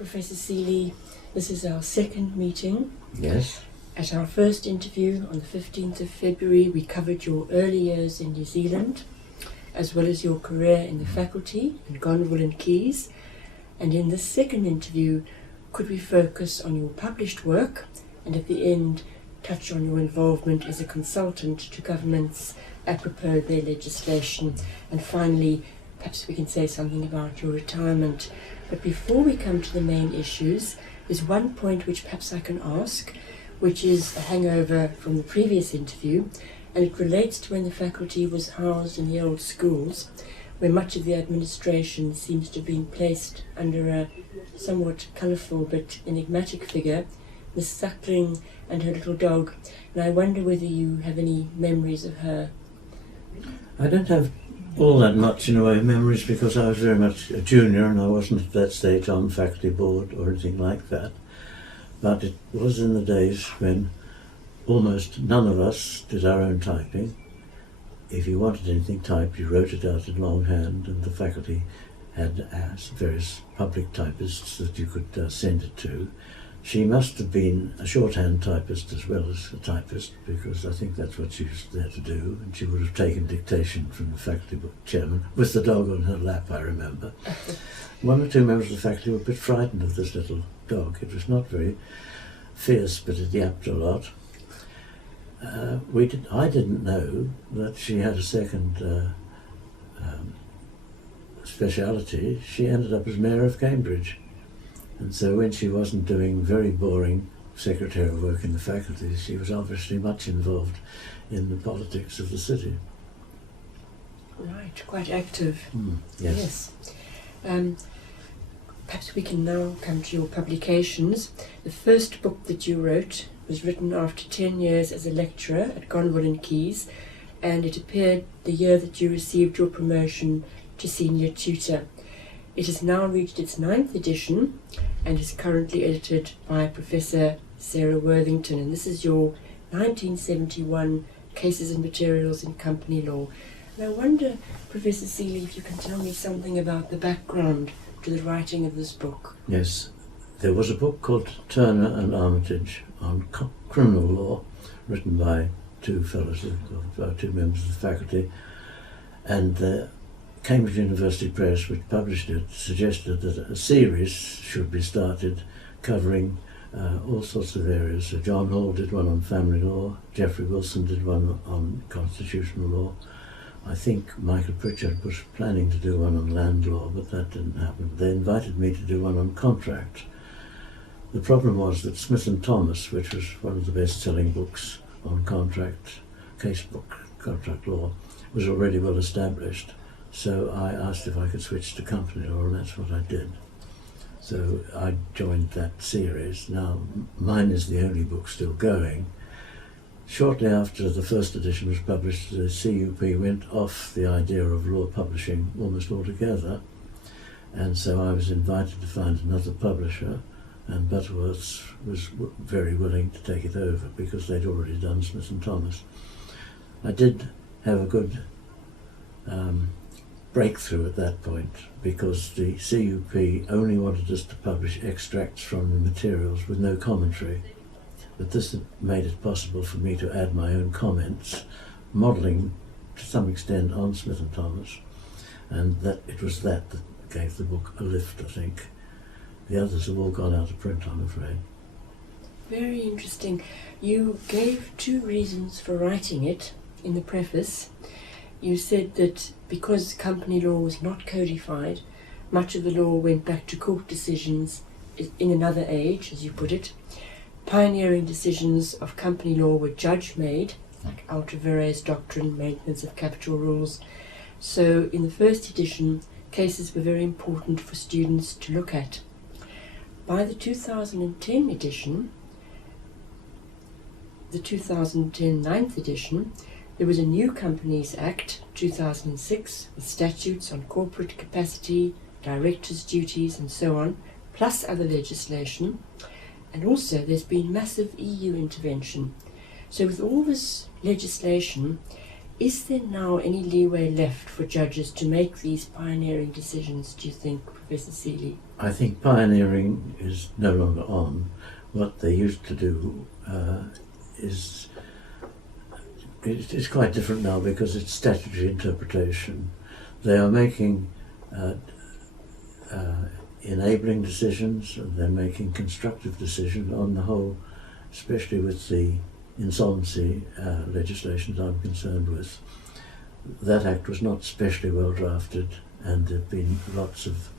Professor Seeley, this is our second meeting. Yes. At our first interview on the 15th of February, we covered your early years in New Zealand, as well as your career in the faculty in Gonville and Caius. And in this second interview, could we focus on your published work and at the end touch on your involvement as a consultant to governments apropos of their legislation. And finally, perhaps we can say something about your retirement. But before we come to the main issues, there's one point which perhaps I can ask, which is a hangover from the previous interview, and it relates to when the faculty was housed in the old schools, where much of the administration seems to have been placed under a somewhat colourful but enigmatic figure, Miss Suckling and her little dog. And I wonder whether you have any memories of her. I don't have all that much in the way of memories because I was very much a junior and I wasn't at that stage on faculty board or anything like that. But it was in the days when almost none of us did our own typing. If you wanted anything typed, you wrote it out in longhand, and the faculty had various public typists that you could send it to. She must have been a shorthand typist as well as a typist, because I think that's what she was there to do, and she would have taken dictation from the faculty book chairman, with the dog on her lap, I remember. One or two members of the faculty were a bit frightened of this little dog. It was not very fierce, but it yapped a lot. I didn't know that she had a second speciality. She ended up as Mayor of Cambridge. And so when she wasn't doing very boring secretarial work in the faculty, she was obviously much involved in the politics of the city. Right, quite active. Yes. Perhaps we can now come to your publications. The first book that you wrote was written after 10 years as a lecturer at Gonville and Caius, and it appeared the year that you received your promotion to senior tutor. It has now reached its 9th edition and is currently edited by Professor Sarah Worthington, and this is your 1971 Cases and Materials in Company Law. And I wonder, Professor Seeley, if you can tell me something about the background to the writing of this book. Yes, there was a book called Turner and Armitage on criminal law, written by two members of the faculty, and the Cambridge University Press, which published it, suggested that a series should be started covering all sorts of areas. So John Hall did one on family law, Geoffrey Wilson did one on constitutional law. I think Michael Pritchard was planning to do one on land law, but that didn't happen. They invited me to do one on contract. The problem was that Smith and Thomas, which was one of the best-selling books on contract law, was already well established. So I asked if I could switch to company law, and that's what I did. So I joined that series. Now, mine is the only book still going. Shortly after the first edition was published, the CUP went off the idea of law publishing almost altogether, and so I was invited to find another publisher, and Butterworth's was very willing to take it over because they'd already done Smith and Thomas. I did have a good breakthrough at that point, because the CUP only wanted us to publish extracts from the materials with no commentary. But this made it possible for me to add my own comments, modelling to some extent on Smith and Thomas, and that it was that gave the book a lift, I think. The others have all gone out of print, I'm afraid. Very interesting. You gave two reasons for writing it in the preface. You said that because company law was not codified, much of the law went back to court decisions in another age, as you put it. Pioneering decisions of company law were judge-made, like ultra vires doctrine, maintenance of capital rules. So in the first edition, cases were very important for students to look at. By the 2010 edition, the 2010 9th edition, there was a new Companies Act, 2006, with statutes on corporate capacity, directors' duties and so on, plus other legislation. And also there's been massive EU intervention. So with all this legislation, Is there now any leeway left for judges to make these pioneering decisions, do you think, Professor Seeley? I think pioneering is no longer on. What they used to do is it's quite different now because it's statutory interpretation. They are making enabling decisions, and they're making constructive decisions on the whole, especially with the insolvency legislation that I'm concerned with. That act was not especially well drafted, and there have been lots of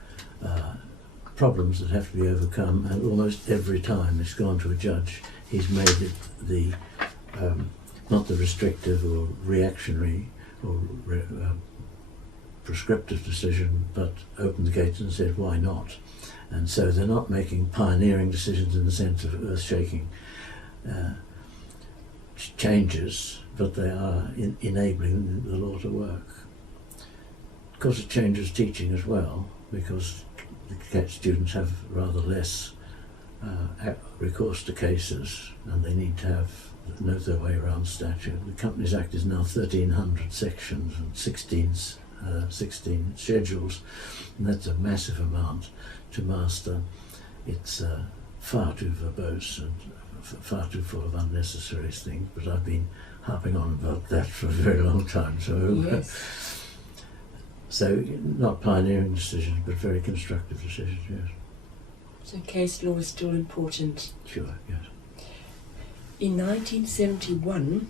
problems that have to be overcome, and almost every time it's gone to a judge, he's made it the not the restrictive or reactionary or prescriptive decision, but opened the gates and said, why not? And so they're not making pioneering decisions in the sense of earth-shaking changes, but they are enabling the law to work. Of course, it changes teaching as well, because the students have rather less recourse to cases, and they need to know their way around statute. The Companies Act is now 1,300 sections and 16 schedules, and that's a massive amount to master. It's far too verbose and far too full of unnecessary things, but I've been harping on about that for a very long time. So, yes. So not pioneering decisions, but very constructive decisions, yes. So case law is still important. Sure, yes. In 1971,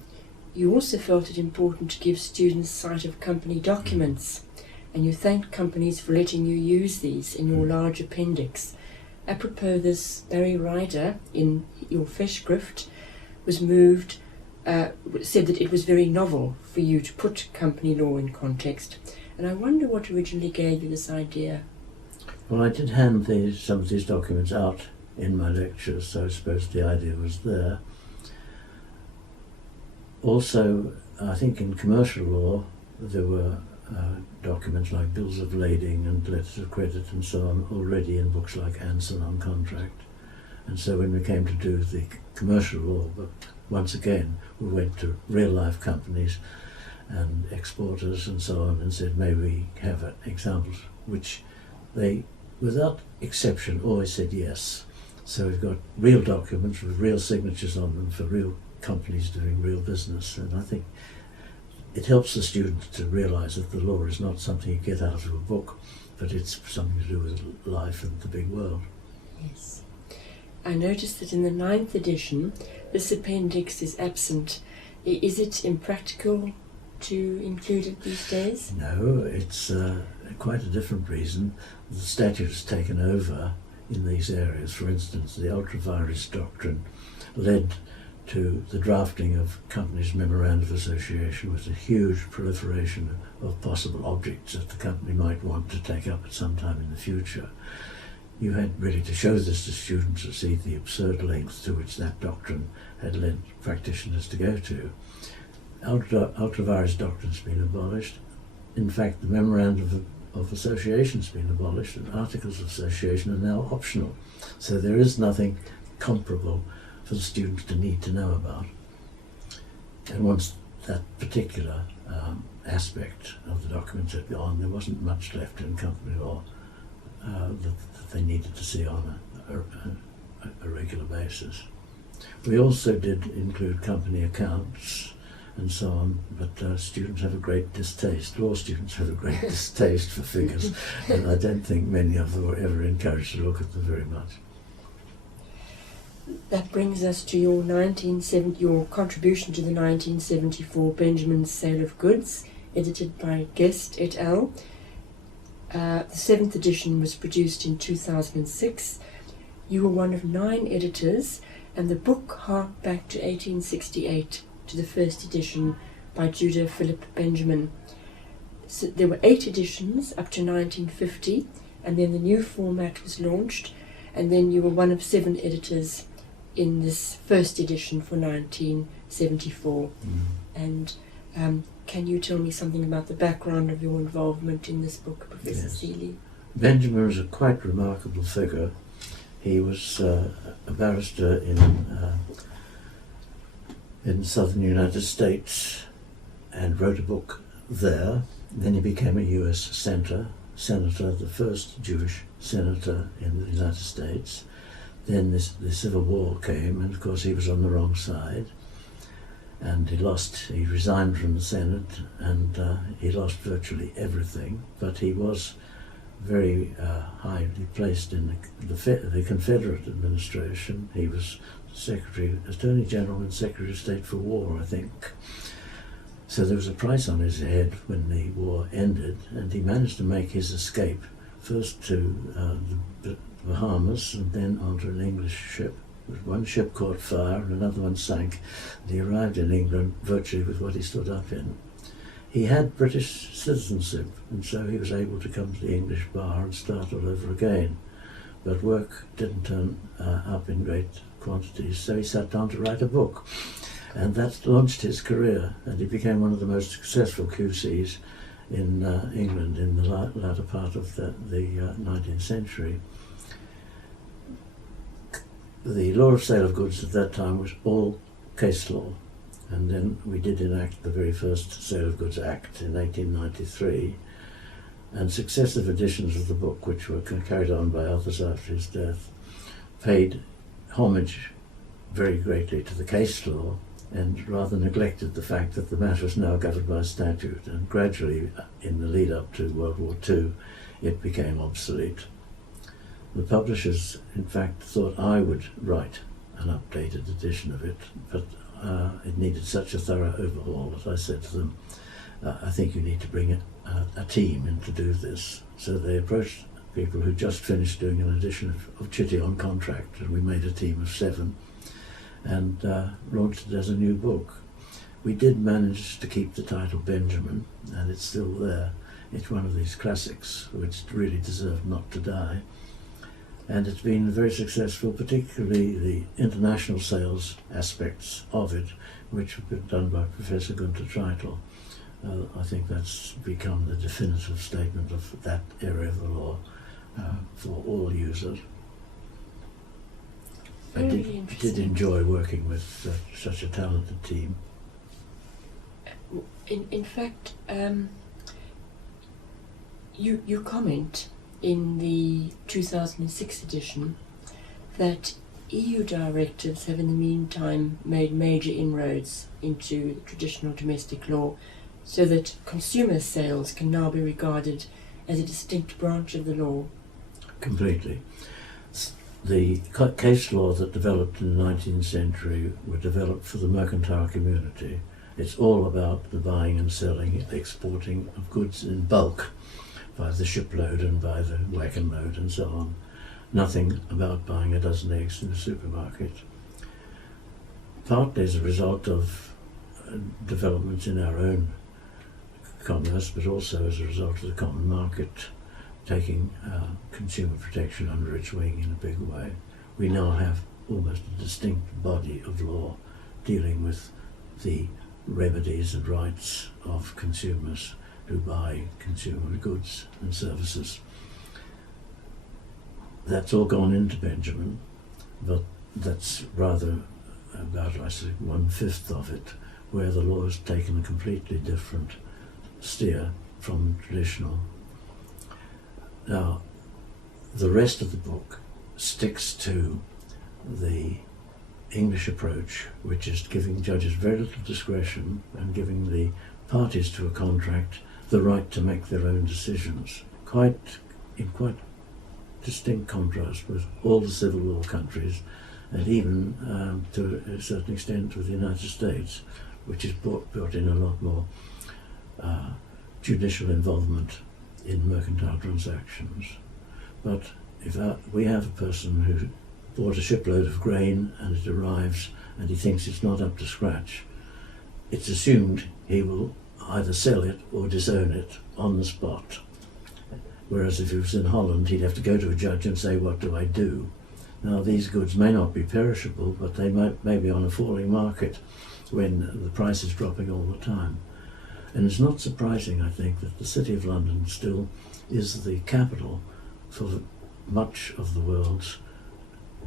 you also felt it important to give students sight of company documents, and you thanked companies for letting you use these in your large appendix. Apropos this, Barry Ryder, in your Festschrift, was moved, said that it was very novel for you to put company law in context. And I wonder what originally gave you this idea. Well, I did hand some of these documents out in my lectures, so I suppose the idea was there. Also, I think in commercial law there were documents like bills of lading and letters of credit and so on already in books like Anson on contract. And so when we came to do the commercial law, but once again we went to real life companies and exporters and so on and said, may we have examples, which they, without exception, always said yes. So we've got real documents with real signatures on them for real companies doing real business, and I think it helps the students to realise that the law is not something you get out of a book, but it's something to do with life and the big world. Yes. I noticed that in the 9th edition this appendix is absent. Is it impractical to include it these days? No, it's quite a different reason. The statute has taken over in these areas. For instance, the ultra vires doctrine led to the drafting of companies' memorandum of association with a huge proliferation of possible objects that the company might want to take up at some time in the future. You had really to show this to students to see the absurd lengths to which that doctrine had led practitioners to go to. Ultra vires doctrine has been abolished. In fact, the memorandum of association has been abolished, and articles of association are now optional. So there is nothing comparable for the students to need to know about. And once that particular aspect of the documents had gone, there wasn't much left in company law that they needed to see on a regular basis. We also did include company accounts and so on, but students have a great distaste, law students have a great distaste for figures, and I don't think many of them were ever encouraged to look at them very much. That brings us to your contribution to the 1974 Benjamin's Sale of Goods, edited by Guest et al. The 7th edition was produced in 2006. You were one of 9 editors, and the book harked back to 1868, to the first edition by Judah Philip Benjamin. So there were 8 editions up to 1950, and then the new format was launched, and then you were one of 7 editors in this first edition for 1974. And can you tell me something about the background of your involvement in this book, Professor Seeley? Benjamin was a quite remarkable figure. He was a barrister in southern United States, and wrote a book there. Then he became a US senator, the first Jewish senator in the United States. Then the Civil War came, and of course he was on the wrong side, and he resigned from the Senate, and he lost virtually everything, but he was very highly placed in the Confederate administration. He was Attorney General and Secretary of State for War, I think. So there was a price on his head when the war ended, and he managed to make his escape, first to the Bahamas and then onto an English ship. One ship caught fire and another one sank, and he arrived in England virtually with what he stood up in. He had British citizenship, and so he was able to come to the English bar and start all over again. But work didn't turn up in great quantities, so he sat down to write a book. And that launched his career, and he became one of the most successful QCs in England in the latter part of the 19th century. The law of sale of goods at that time was all case law, and then we did enact the very first Sale of Goods Act in 1893, and successive editions of the book, which were carried on by others after his death, paid homage very greatly to the case law and rather neglected the fact that the matter was now governed by statute, and gradually in the lead up to World War II it became obsolete. The publishers in fact thought I would write an updated edition of it, but it needed such a thorough overhaul that I said to them, I think you need to bring a team in to do this. So they approached people who just finished doing an edition of Chitty on Contract, and we made a team of 7 and launched it as a new book. We did manage to keep the title Benjamin, and it's still there. It's one of these classics which really deserve not to die. And it's been very successful, particularly the international sales aspects of it, which have been done by Professor Gunther Treitel. I think that's become the definitive statement of that area of the law for all users. I did enjoy working with such a talented team. In fact, you comment in the 2006 edition that EU directives have in the meantime made major inroads into traditional domestic law, so that consumer sales can now be regarded as a distinct branch of the law. Completely. The case law that developed in the 19th century were developed for the mercantile community. It's all about the buying and selling, the exporting of goods in bulk by the shipload and by the wagon load and so on. Nothing about buying a dozen eggs in a supermarket. Partly as a result of developments in our own commerce, but also as a result of the common market taking consumer protection under its wing in a big way. We now have almost a distinct body of law dealing with the remedies and rights of consumers who buy consumer goods and services. That's all gone into Benjamin, but that's rather about, I say, 1/5 of it, where the law has taken a completely different steer from traditional. Now, the rest of the book sticks to the English approach, which is giving judges very little discretion and giving the parties to a contract the right to make their own decisions, in quite distinct contrast with all the civil law countries, and even to a certain extent with the United States, which has brought in a lot more judicial involvement in mercantile transactions. But if we have a person who bought a shipload of grain and it arrives and he thinks it's not up to scratch, it's assumed he will either sell it or disown it on the spot. Whereas if he was in Holland, he'd have to go to a judge and say, what do I do? Now, these goods may not be perishable, but they may be on a falling market when the price is dropping all the time. And it's not surprising, I think, that the City of London still is the capital for much of the world's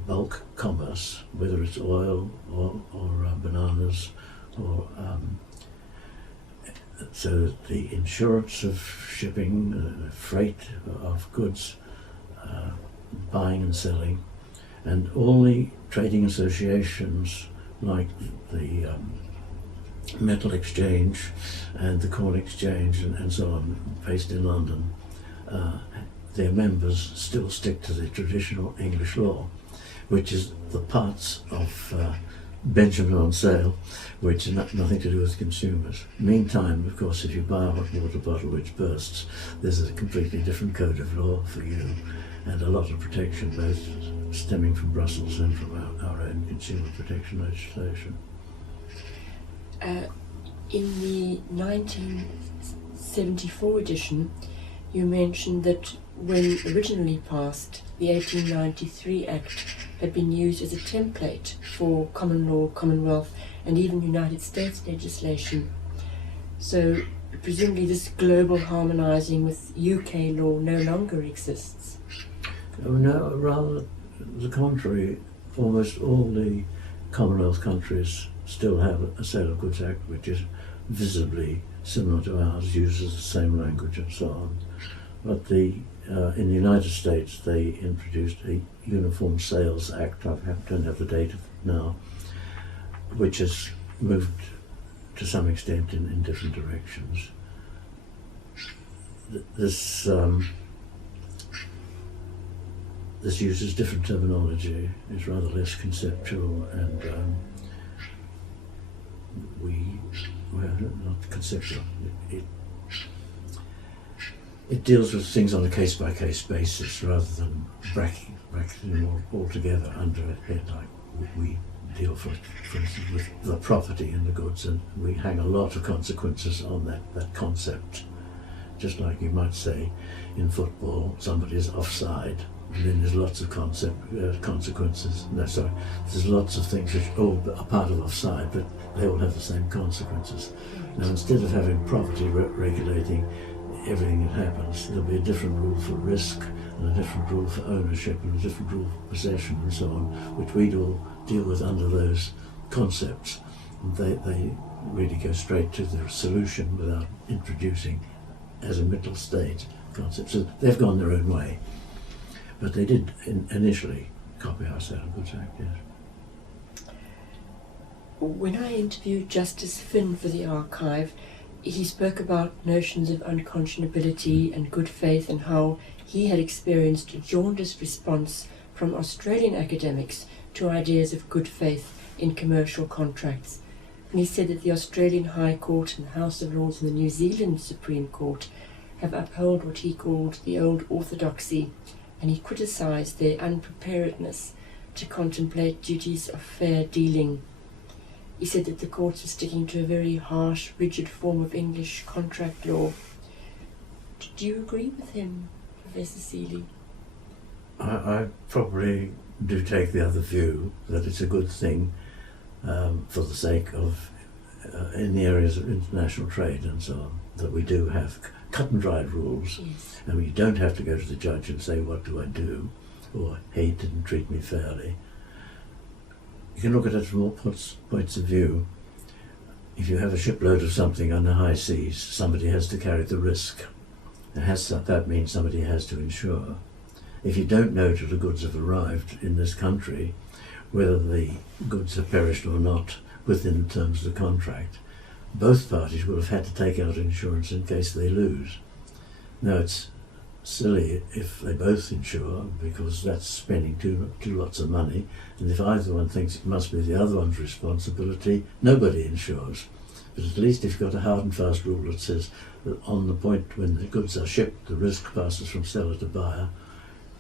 bulk commerce, whether it's oil or bananas or so the insurance of shipping, freight of goods, buying and selling, and all the trading associations like the Metal Exchange and the Corn Exchange and so on, based in London, their members still stick to the traditional English law, which is the parts of Benjamin on sale, which is nothing to do with consumers. Meantime, of course, if you buy a hot water bottle which bursts, there's a completely different code of law for you, and a lot of protection, both stemming from Brussels and from our own consumer protection legislation. In the 1974 edition, you mentioned that when originally passed, the 1893 Act had been used as a template for common law, Commonwealth, and even United States legislation. So presumably this global harmonising with UK law no longer exists. Oh, no, rather the contrary. Almost all the Commonwealth countries still have a Sale of Goods Act which is visibly similar to ours, uses the same language and so on. But in the United States they introduced a Uniform Sales Act, I don't have the date of it now, which has moved to some extent in different directions. This uses different terminology, it's rather less conceptual, and not conceptual. It deals with things on a case-by-case basis rather than bracketing them all together under a head like we deal, for instance, with the property and the goods, and we hang a lot of consequences on that concept. Just like you might say in football, somebody is offside, and then there's lots of consequences. No, sorry, there's lots of things which all are part of offside, but they all have the same consequences. Now, instead of having property regulating everything that happens, there'll be a different rule for risk, and a different rule for ownership, and a different rule for possession, and so on, which we'd all deal with under those concepts. And they really go straight to the solution without introducing, as a middle state, concept. So they've gone their own way. But they did initially copy our Sale of Goods Act, yes. When I interviewed Justice Finn for the archive, he spoke about notions of unconscionability and good faith, and how he had experienced a jaundiced response from Australian academics to ideas of good faith in commercial contracts. And he said that the Australian High Court and the House of Lords and the New Zealand Supreme Court have upheld what he called the old orthodoxy, and he criticised their unpreparedness to contemplate duties of fair dealing. He said that the courts were sticking to a very harsh, rigid form of English contract law. Do you agree with him, Professor Seeley? I probably do take the other view, that it's a good thing for the sake of, in the areas of international trade and so on, that we do have cut and dried rules. Yes. And we don't have to go to the judge and say, what do I do? Or, hey, he didn't treat me fairly. You can look at it from all points of view. If you have a shipload of something on the high seas, somebody has to carry the risk. That means somebody has to insure. If you don't know till the goods have arrived in this country whether the goods have perished or not within the terms of the contract, both parties will have had to take out insurance in case they lose. Now, it's silly if they both insure, because that's spending two lots of money, and if either one thinks it must be the other one's responsibility, nobody insures. But at least if you've got a hard and fast rule that says that on the point when the goods are shipped, the risk passes from seller to buyer,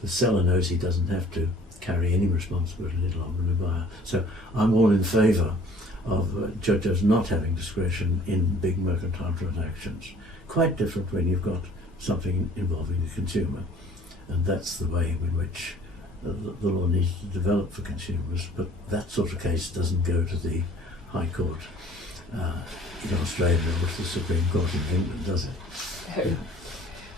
the seller knows he doesn't have to carry any responsibility any longer than the buyer. So I'm all in favour of judges not having discretion in big mercantile transactions. Quite different when you've got something involving the consumer, and that's the way in which the law needs to develop for consumers. But that sort of case doesn't go to the High Court in Australia or to the Supreme Court in England, does it? No.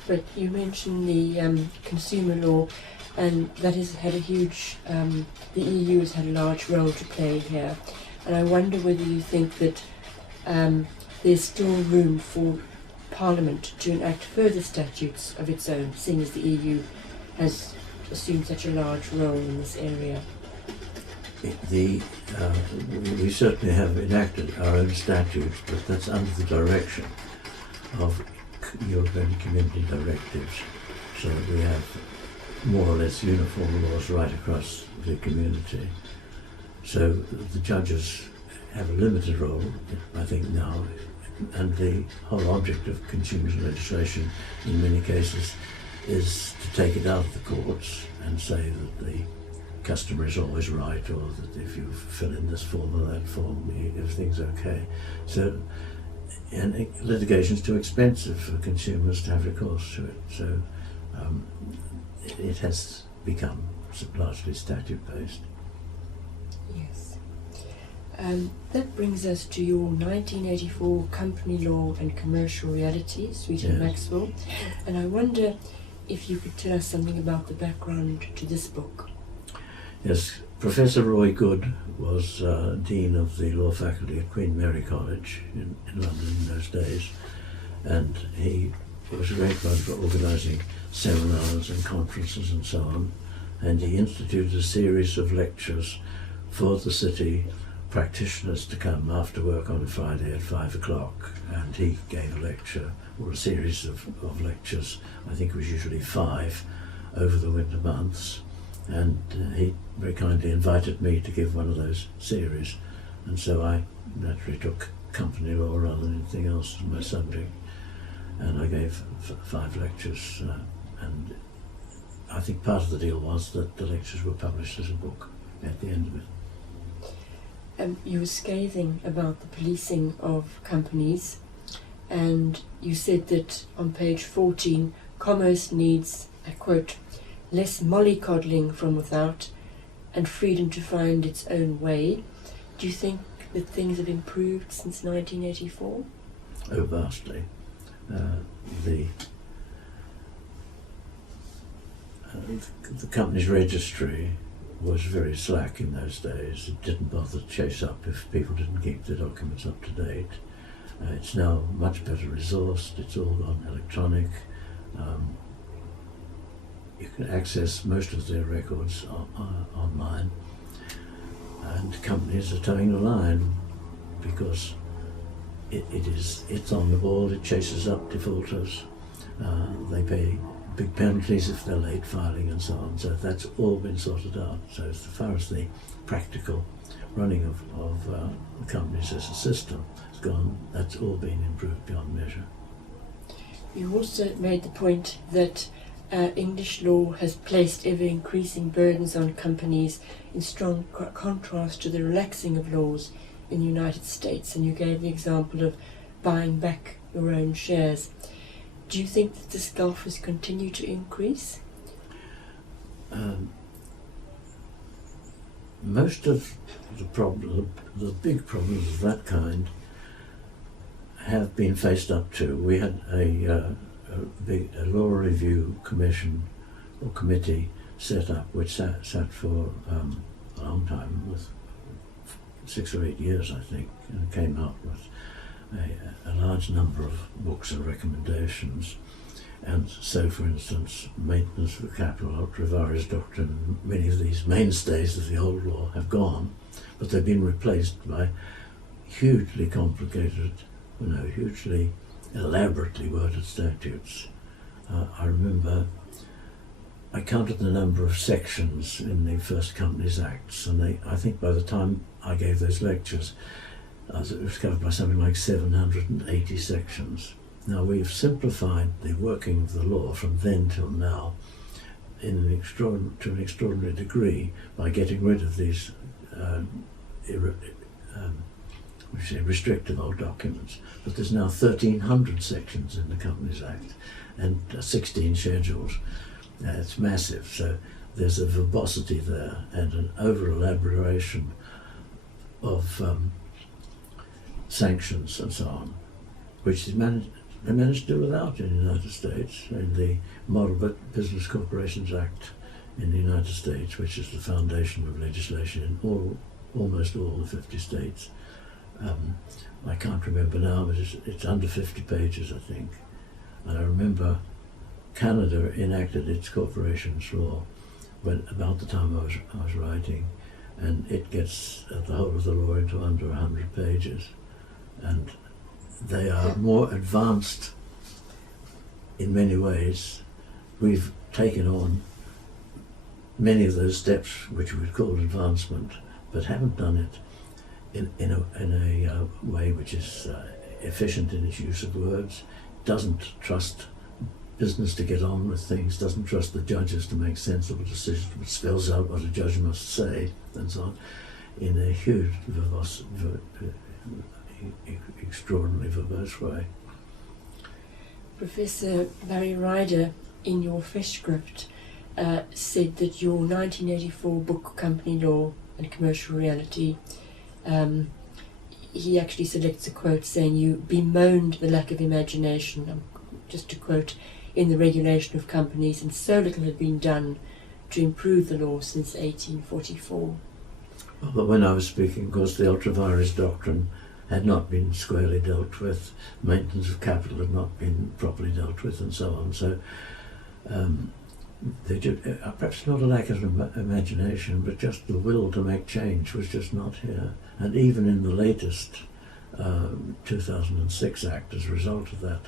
But you mentioned the consumer law, and that has had a huge, the EU has had a large role to play here. And I wonder whether you think that there's still room for Parliament to enact further statutes of its own, seeing as the EU has assumed such a large role in this area? We certainly have enacted our own statutes, but that's under the direction of European Community directives. So we have more or less uniform laws right across the community. So the judges have a limited role, I think, now, and the whole object of consumer legislation in many cases is to take it out of the courts and say that the customer is always right, or that if you fill in this form or that form, everything's okay. So, and litigation is too expensive for consumers to have recourse to it. So it has become largely statute-based. Yes. That brings us to your 1984 Company Law and Commercial Reality, Sweeter Maxwell. And I wonder if you could tell us something about the background to this book. Yes, Professor Roy Good was Dean of the Law Faculty at Queen Mary College in London in those days, and he was a great one for organising seminars and conferences and so on, and he instituted a series of lectures for the city practitioners to come after work on a Friday at 5 o'clock, and he gave a lecture, or a series of lectures, I think it was usually 5, over the winter months, and he very kindly invited me to give one of those series, and so I naturally took company law rather than anything else as my subject, and I gave 5 lectures, and I think part of the deal was that the lectures were published as a book at the end of it. You were scathing about the policing of companies, and you said that on page 14, commerce needs, I quote, less mollycoddling from without and freedom to find its own way. Do you think that things have improved since 1984? Oh, vastly. The company's registry was very slack in those days. It didn't bother to chase up if people didn't keep their documents up to date. It's now much better resourced. It's all on electronic. You can access most of their records online, and companies are towing the line because it's on the ball. It chases up defaulters. They pay big penalties if they're late filing and so on. So that's all been sorted out. So as far as the practical running of the companies as a system has gone, that's all been improved beyond measure. You also made the point that English law has placed ever-increasing burdens on companies in strong contrast to the relaxing of laws in the United States, and you gave the example of buying back your own shares. Do you think that this gulf has continued to increase? Most of the big problems of that kind have been faced up to. We had a law review commission or committee set up, which sat for a long time, with 6 or 8 years, I think, and came out with a large number of books and recommendations. And so, for instance, maintenance for capital, Rivarez doctrine, many of these mainstays of the old law have gone, but they've been replaced by hugely complicated, hugely elaborately worded statutes. I remember I counted the number of sections in the first Companies Acts, and I think by the time I gave those lectures, it was covered by something like 780 sections. Now, we've simplified the working of the law from then till now to an extraordinary degree by getting rid of these restrictive old documents. But there's now 1,300 sections in the Companies Act and 16 schedules. It's massive, so there's a verbosity there and an over-elaboration of sanctions and so on, which they managed to do without in the United States. In the Model Business Corporations Act in the United States, which is the foundation of legislation in almost all the 50 states, I can't remember now, but it's under 50 pages, I think. And I remember Canada enacted its corporations law about the time I was writing, and it gets the whole of the law into under 100 pages, and they are more advanced in many ways. We've taken on many of those steps which we would call advancement, but haven't done it in a way which is efficient in its use of words, doesn't trust business to get on with things, doesn't trust the judges to make sensible decisions, but spells out what a judge must say, and so on, in a huge, extraordinarily verbose way. Professor Barry Ryder, in your fresh script, said that your 1984 book, Company Law and Commercial Reality, he actually selects a quote saying, "You bemoaned the lack of imagination," just to quote, "in the regulation of companies, and so little had been done to improve the law since 1844. Well, but when I was speaking, of course, the ultra vires doctrine had not been squarely dealt with, maintenance of capital had not been properly dealt with, and so on. So perhaps not a lack of imagination, but just the will to make change was just not here. And even in the latest 2006 Act, as a result of that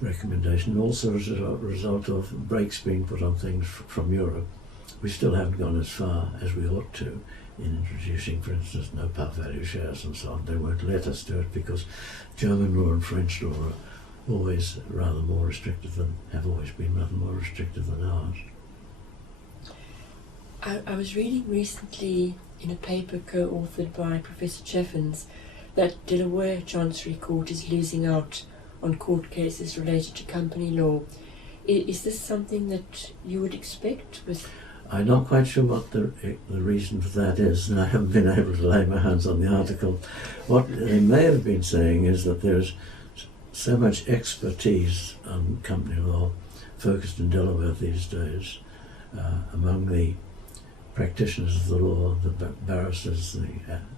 recommendation, also as a result of brakes being put on things from Europe, we still haven't gone as far as we ought to in introducing, for instance, no par value shares and so on. They won't let us do it because German law and French law are always rather more restrictive have always been rather more restrictive than ours. I was reading recently in a paper co-authored by Professor Cheffins that Delaware Chancery Court is losing out on court cases related to company law. Is this something that you would expect? I'm not quite sure what the reason for that is, and I haven't been able to lay my hands on the article. What they may have been saying is that there's so much expertise on company law focused in Delaware these days among the practitioners of the law, the barristers, the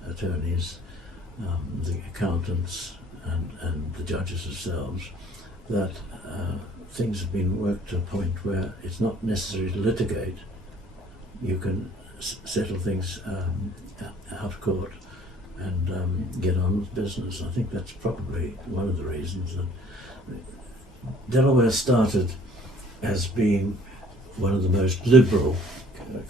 attorneys, the accountants, and the judges themselves, that things have been worked to a point where it's not necessary to litigate. You can settle things out of court and get on with business. I think that's probably one of the reasons that Delaware started as being one of the most liberal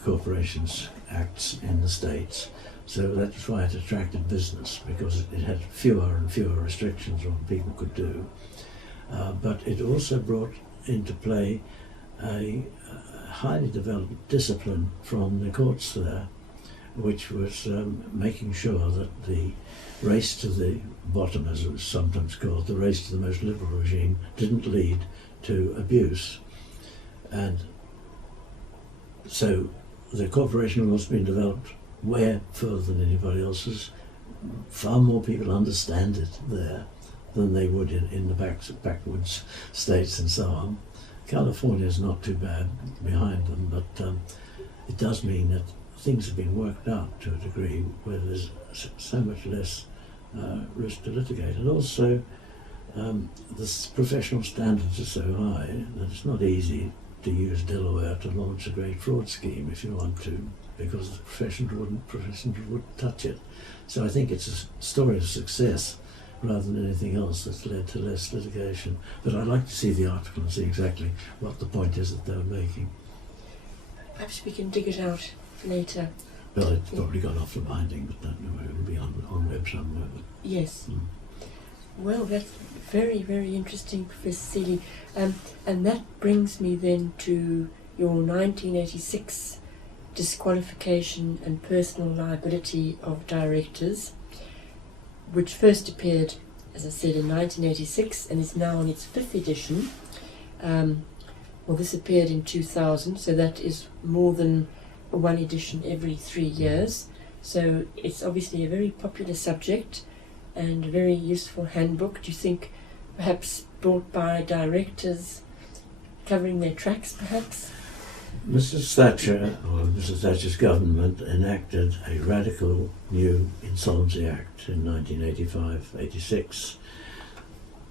corporations acts in the States. So that's why it attracted business, because it had fewer and fewer restrictions on what people could do. But it also brought into play a highly developed discipline from the courts there, which was making sure that the race to the bottom, as it was sometimes called, the race to the most liberal regime, didn't lead to abuse. And so the corporation law's been developed way further than anybody else's. Far more people understand it there than they would in the backwoods states and so on. California is not too bad behind them, but it does mean that things have been worked out to a degree where there's so much less risk to litigate. And also the professional standards are so high that it's not easy to use Delaware to launch a great fraud scheme if you want to, because the profession wouldn't touch it. So I think it's a story of success rather than anything else that's led to less litigation. But I'd like to see the article and see exactly what the point is that they're making. Perhaps we can dig it out later. Well, it's probably gone off the binding, but that will be on web somewhere. But, yes. Well, that's very, very interesting, Professor Seeley. And that brings me then to your 1986 disqualification and personal liability of directors, which first appeared, as I said, in 1986 and is now in its 5th edition. Well, this appeared in 2000, so that is more than one edition every 3 years. So it's obviously a very popular subject and a very useful handbook. Do you think perhaps brought by directors covering their tracks, perhaps? Mrs. Thatcher, or Mrs. Thatcher's government, enacted a radical new Insolvency Act in 1985-86.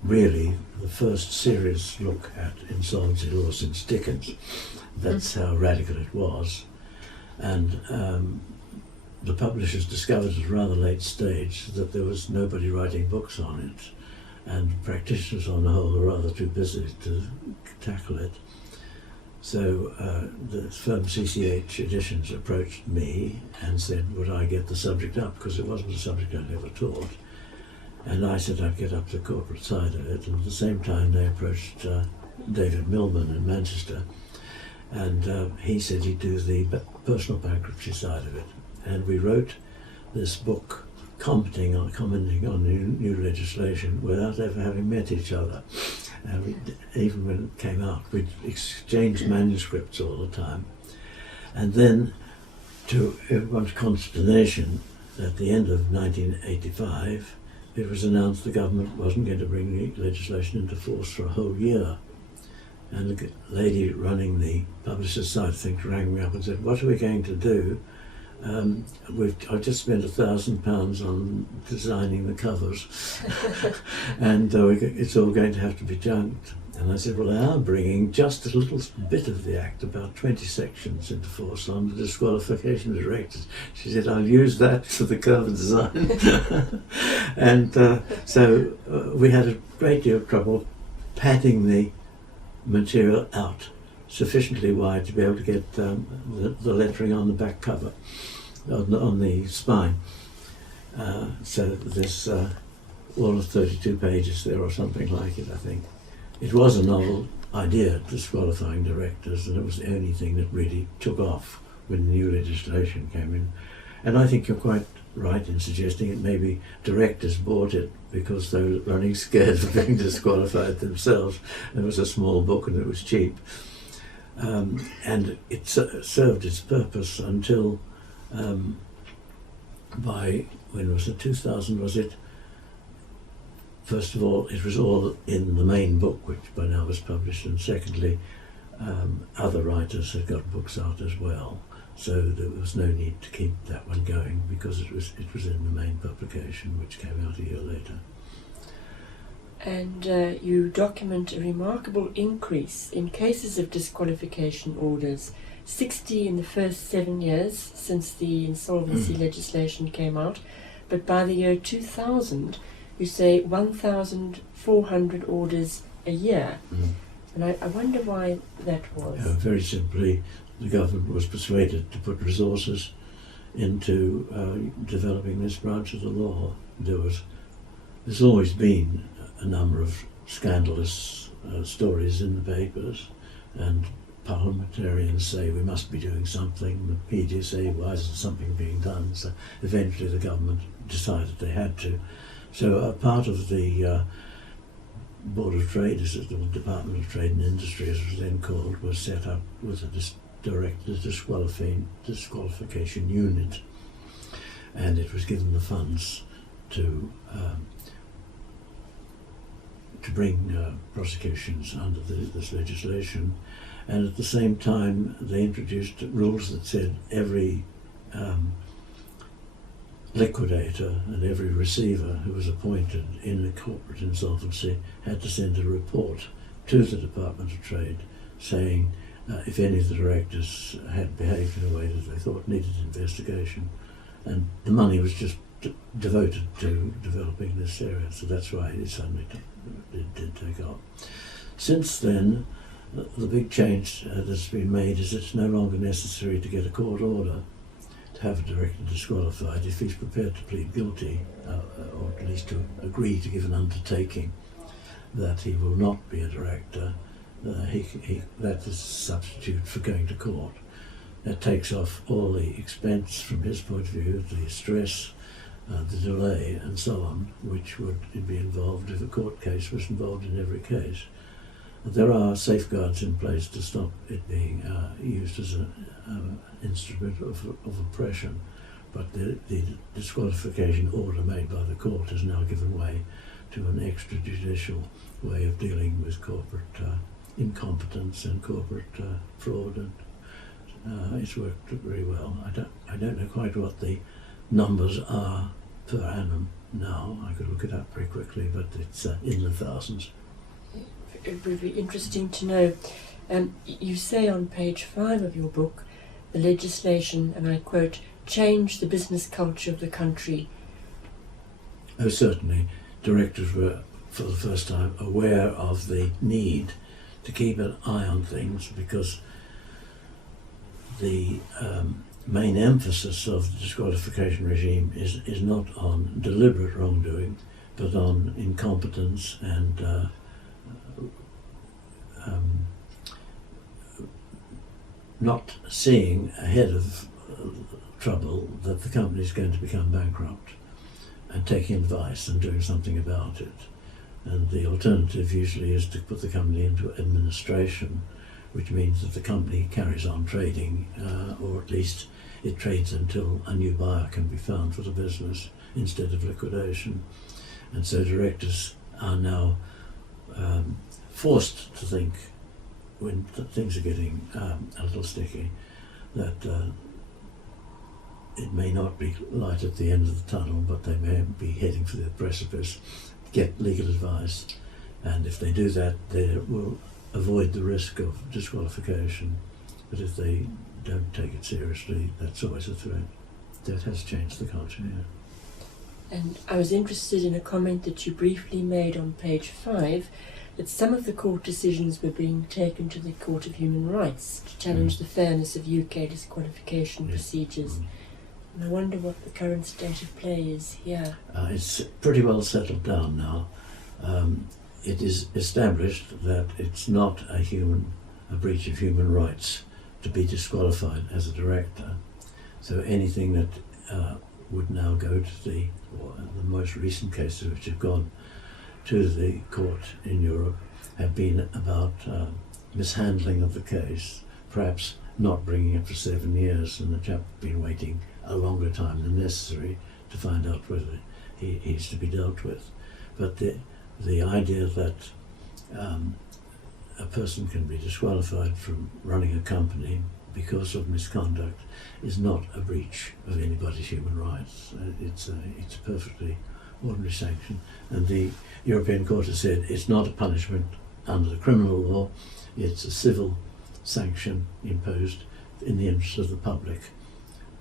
Really, the first serious look at insolvency law since Dickens. That's how radical it was. And the publishers discovered at a rather late stage that there was nobody writing books on it, and practitioners on the whole were rather too busy to tackle it. So the firm CCH Editions approached me and said, would I get the subject up, because it wasn't a subject I'd ever taught. And I said I'd get up the corporate side of it, and at the same time they approached David Millman in Manchester, and he said he'd do the personal bankruptcy side of it. And we wrote this book commenting on new legislation without ever having met each other. And even when it came out, we'd exchanged manuscripts all the time. And then, to everyone's consternation, at the end of 1985, it was announced the government wasn't going to bring the legislation into force for a whole year. And the lady running the publisher's side of things rang me up and said, what are we going to do? I've just spent £1,000 on designing the covers and it's all going to have to be junked. And I said, well, I am bringing just a little bit of the Act, about 20 sections, into force on the disqualification of directors. She said, I'll use that for the cover design. And so we had a great deal of trouble padding the material out sufficiently wide to be able to get the lettering on the back cover, on the spine. So there's all of 32 pages there or something like it, I think. It was a novel idea, disqualifying directors, and it was the only thing that really took off when the new legislation came in. And I think you're quite right in suggesting it maybe directors bought it because they were running scared of being disqualified themselves. It was a small book and it was cheap. And it served its purpose until by, when was it, 2000 was it? First of all, it was all in the main book, which by now was published, and secondly, other writers had got books out as well. So there was no need to keep that one going because it was in the main publication, which came out a year later. And you document a remarkable increase in cases of disqualification orders, 60 in the first 7 years since the insolvency legislation came out, but by the year 2000 you say 1,400 orders a year. And I wonder why that was. Very simply, the government was persuaded to put resources into developing this branch of the law. There's always been a number of scandalous stories in the papers, and parliamentarians say we must be doing something. The PD say, why isn't something being done? So eventually the government decided they had to. So a part of the Board of Trade, as the Department of Trade and Industry, as it was then called, was set up with a disqualification unit, and it was given the funds to bring prosecutions under this legislation. And at the same time they introduced rules that said every liquidator and every receiver who was appointed in a corporate insolvency had to send a report to the Department of Trade saying if any of the directors had behaved in a way that they thought needed investigation. And the money was just devoted to developing this area, so that's why it suddenly did take off. Since then, the big change that's been made is it's no longer necessary to get a court order to have a director disqualified if he's prepared to plead guilty, or at least to agree to give an undertaking that he will not be a director. That is a substitute for going to court. That takes off all the expense from his point of view, the stress, the delay and so on, which would be involved if a court case was involved in every case. There are safeguards in place to stop it being used as an instrument of oppression, but the disqualification order made by the court has now given way to an extrajudicial way of dealing with corporate incompetence and corporate fraud It's worked very well. I don't know quite what the numbers are per annum now. I could look it up very quickly, but it's in the thousands. It would be interesting to know. You say on page 5 of your book, the legislation, and I quote, changed the business culture of the country. Oh, certainly. Directors were, for the first time, aware of the need to keep an eye on things, because the main emphasis of the disqualification regime is not on deliberate wrongdoing, but on incompetence and not seeing ahead of trouble that the company is going to become bankrupt, and taking advice and doing something about it. And the alternative usually is to put the company into administration, which means that the company carries on trading, or at least it trades until a new buyer can be found for the business instead of liquidation. And so directors are now forced to think, when things are getting a little sticky, that it may not be light at the end of the tunnel, but they may be heading for the precipice. Get legal advice, and if they do that, they will avoid the risk of disqualification. But if they don't take it seriously, that's always a threat. That has changed the culture, yeah. And I was interested in a comment that you briefly made on page 5, that some of the court decisions were being taken to the Court of Human Rights to challenge the fairness of UK disqualification procedures. And I wonder what the current state of play is here. It's pretty well settled down now. It is established that it's not a breach of human rights to be disqualified as a director. So anything that would now go to the most recent cases which have gone to the court in Europe have been about mishandling of the case, perhaps not bringing it for 7 years, and the chap been waiting a longer time than necessary to find out whether he's to be dealt with. But the idea that a person can be disqualified from running a company because of misconduct is not a breach of anybody's human rights. It's a perfectly ordinary sanction, and the European Court has said it's not a punishment under the criminal law, it's a civil sanction imposed in the interest of the public,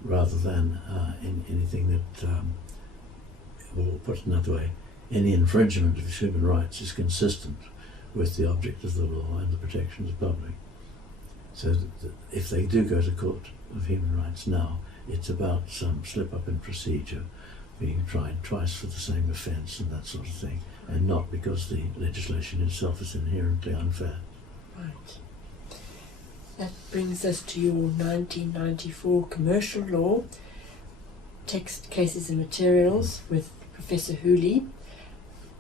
rather than in anything that, or put it another way, any infringement of human rights is consistent with the object of the law and the protection of the public. So that if they do go to Court of Human Rights now, it's about some slip-up in procedure, being tried twice for the same offence and that sort of thing, and not because the legislation itself is inherently unfair. Right. That brings us to your 1994 commercial law, text, cases and materials with Professor Hooley,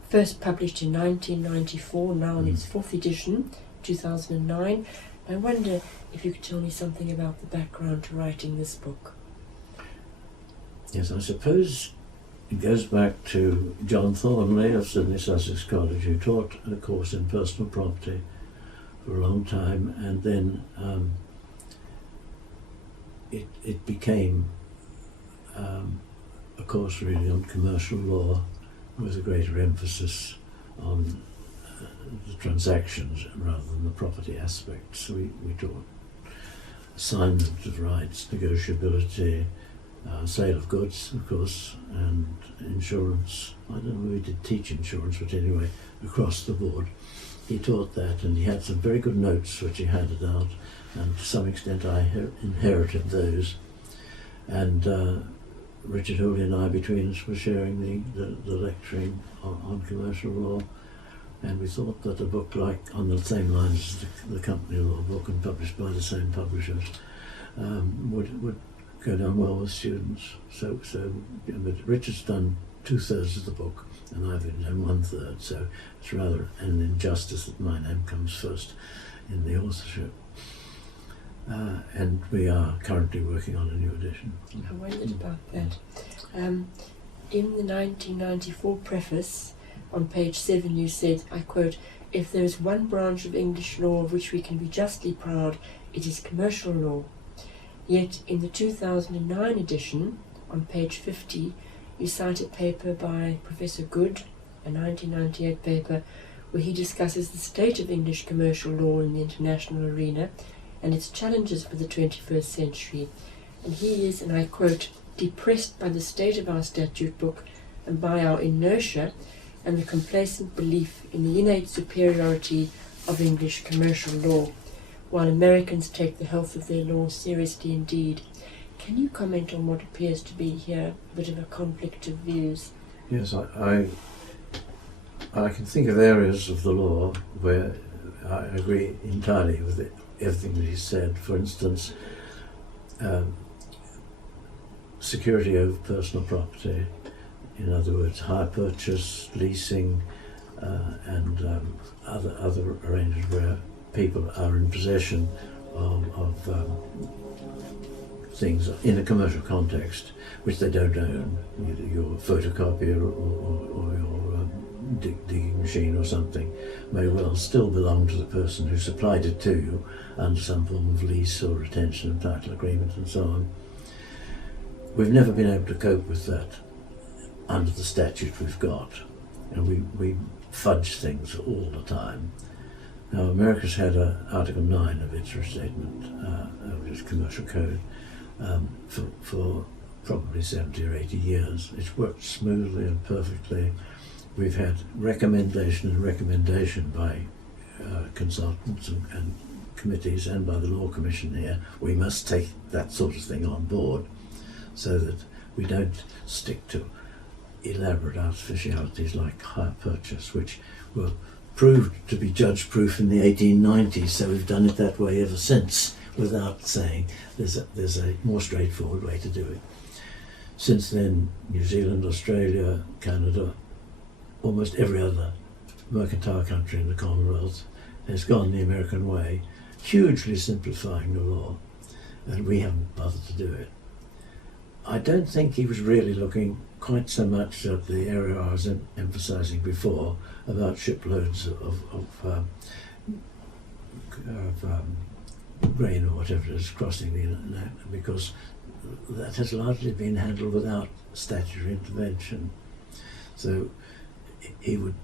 first published in 1994, now in its 4th edition, 2009. I wonder if you could tell me something about the background to writing this book. Yes, I suppose it goes back to John Thornley of Sydney Sussex College, who taught a course in personal property for a long time, and then it became a course really on commercial law with a greater emphasis on the transactions rather than the property aspects. We taught assignment of rights, negotiability, sale of goods, of course, and insurance. I don't know, we did teach insurance, but anyway, across the board. He taught that, and he had some very good notes which he handed out, and to some extent I inherited those. And Richard Hooley and I, between us, were sharing the lecturing on commercial law, and we thought that a book like, on the same lines as the company law book and published by the same publishers, would go down well with students. So but Richard's done 2/3 of the book, and I've done 1/3, so it's rather an injustice that my name comes first in the authorship. And we are currently working on a new edition. I wondered about that. In the 1994 preface, on page 7, you said, I quote, "If there is one branch of English law of which we can be justly proud, it is commercial law." Yet in the 2009 edition, on page 50, you cite a paper by Professor Good, a 1998 paper, where he discusses the state of English commercial law in the international arena and its challenges for the 21st century. And he is, and I quote, "depressed by the state of our statute book and by our inertia and the complacent belief in the innate superiority of English commercial law, while Americans take the health of their law seriously indeed." Can you comment on what appears to be here a bit of a conflict of views? Yes, I can think of areas of the law where I agree entirely with everything that he said. For instance, security over personal property, in other words, hire purchase, leasing, and other arrangements where people are in possession of things in a commercial context which they don't own, either your photocopier or your digging machine or something may well still belong to the person who supplied it to you under some form of lease or retention of title agreement and so on. We've never been able to cope with that under the statute we've got, and we fudge things all the time. Now, America's had Article 9 of its restatement, of its commercial code, for probably 70 or 80 years. It's worked smoothly and perfectly. We've had recommendation by consultants and committees and by the Law Commission here. We must take that sort of thing on board so that we don't stick to elaborate artificialities like hire purchase, which were proved to be judge-proof in the 1890s, so we've done it that way ever since, without saying there's a more straightforward way to do it. Since then, New Zealand, Australia, Canada, almost every other mercantile country in the Commonwealth has gone the American way, hugely simplifying the law, and we haven't bothered to do it. I don't think he was really looking quite so much at the area I was emphasising before about shiploads of grain or whatever it is crossing the internet, because that has largely been handled without statutory intervention. So he would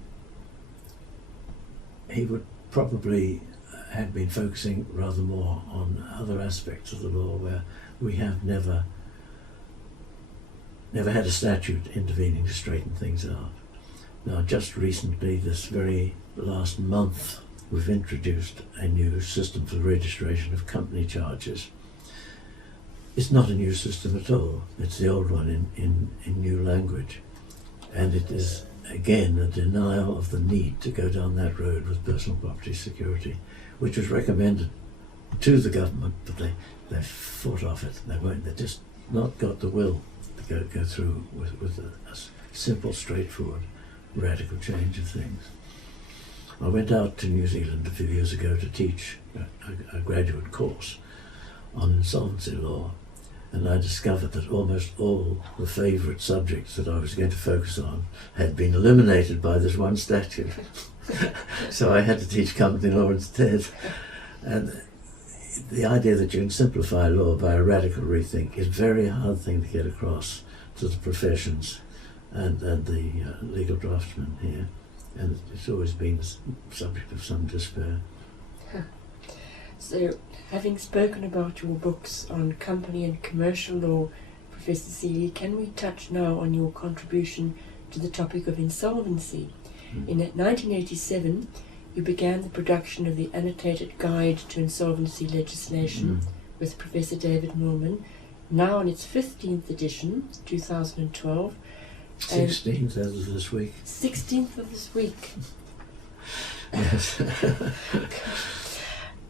probably have been focusing rather more on other aspects of the law where we have never had a statute intervening to straighten things out. Now, just recently, this very last month, we've introduced a new system for the registration of company charges. It's not a new system at all. It's the old one in new language. And it is, again, a denial of the need to go down that road with personal property security, which was recommended to the government, but they fought off it. They just not got the will to go through with a simple, straightforward, radical change of things. I went out to New Zealand a few years ago to teach a graduate course on insolvency law, and I discovered that almost all the favourite subjects that I was going to focus on had been eliminated by this one statute. So I had to teach company law instead. And the idea that you can simplify law by a radical rethink is a very hard thing to get across to the professions and the legal draftsmen here, and it's always been a subject of some despair. So, having spoken about your books on company and commercial law, Professor Seeley, can we touch now on your contribution to the topic of insolvency? In 1987, you began the production of the Annotated Guide to Insolvency Legislation with Professor David Millman, now on its 15th edition, 2012. 16th as of this week. 16th of this week. Yes.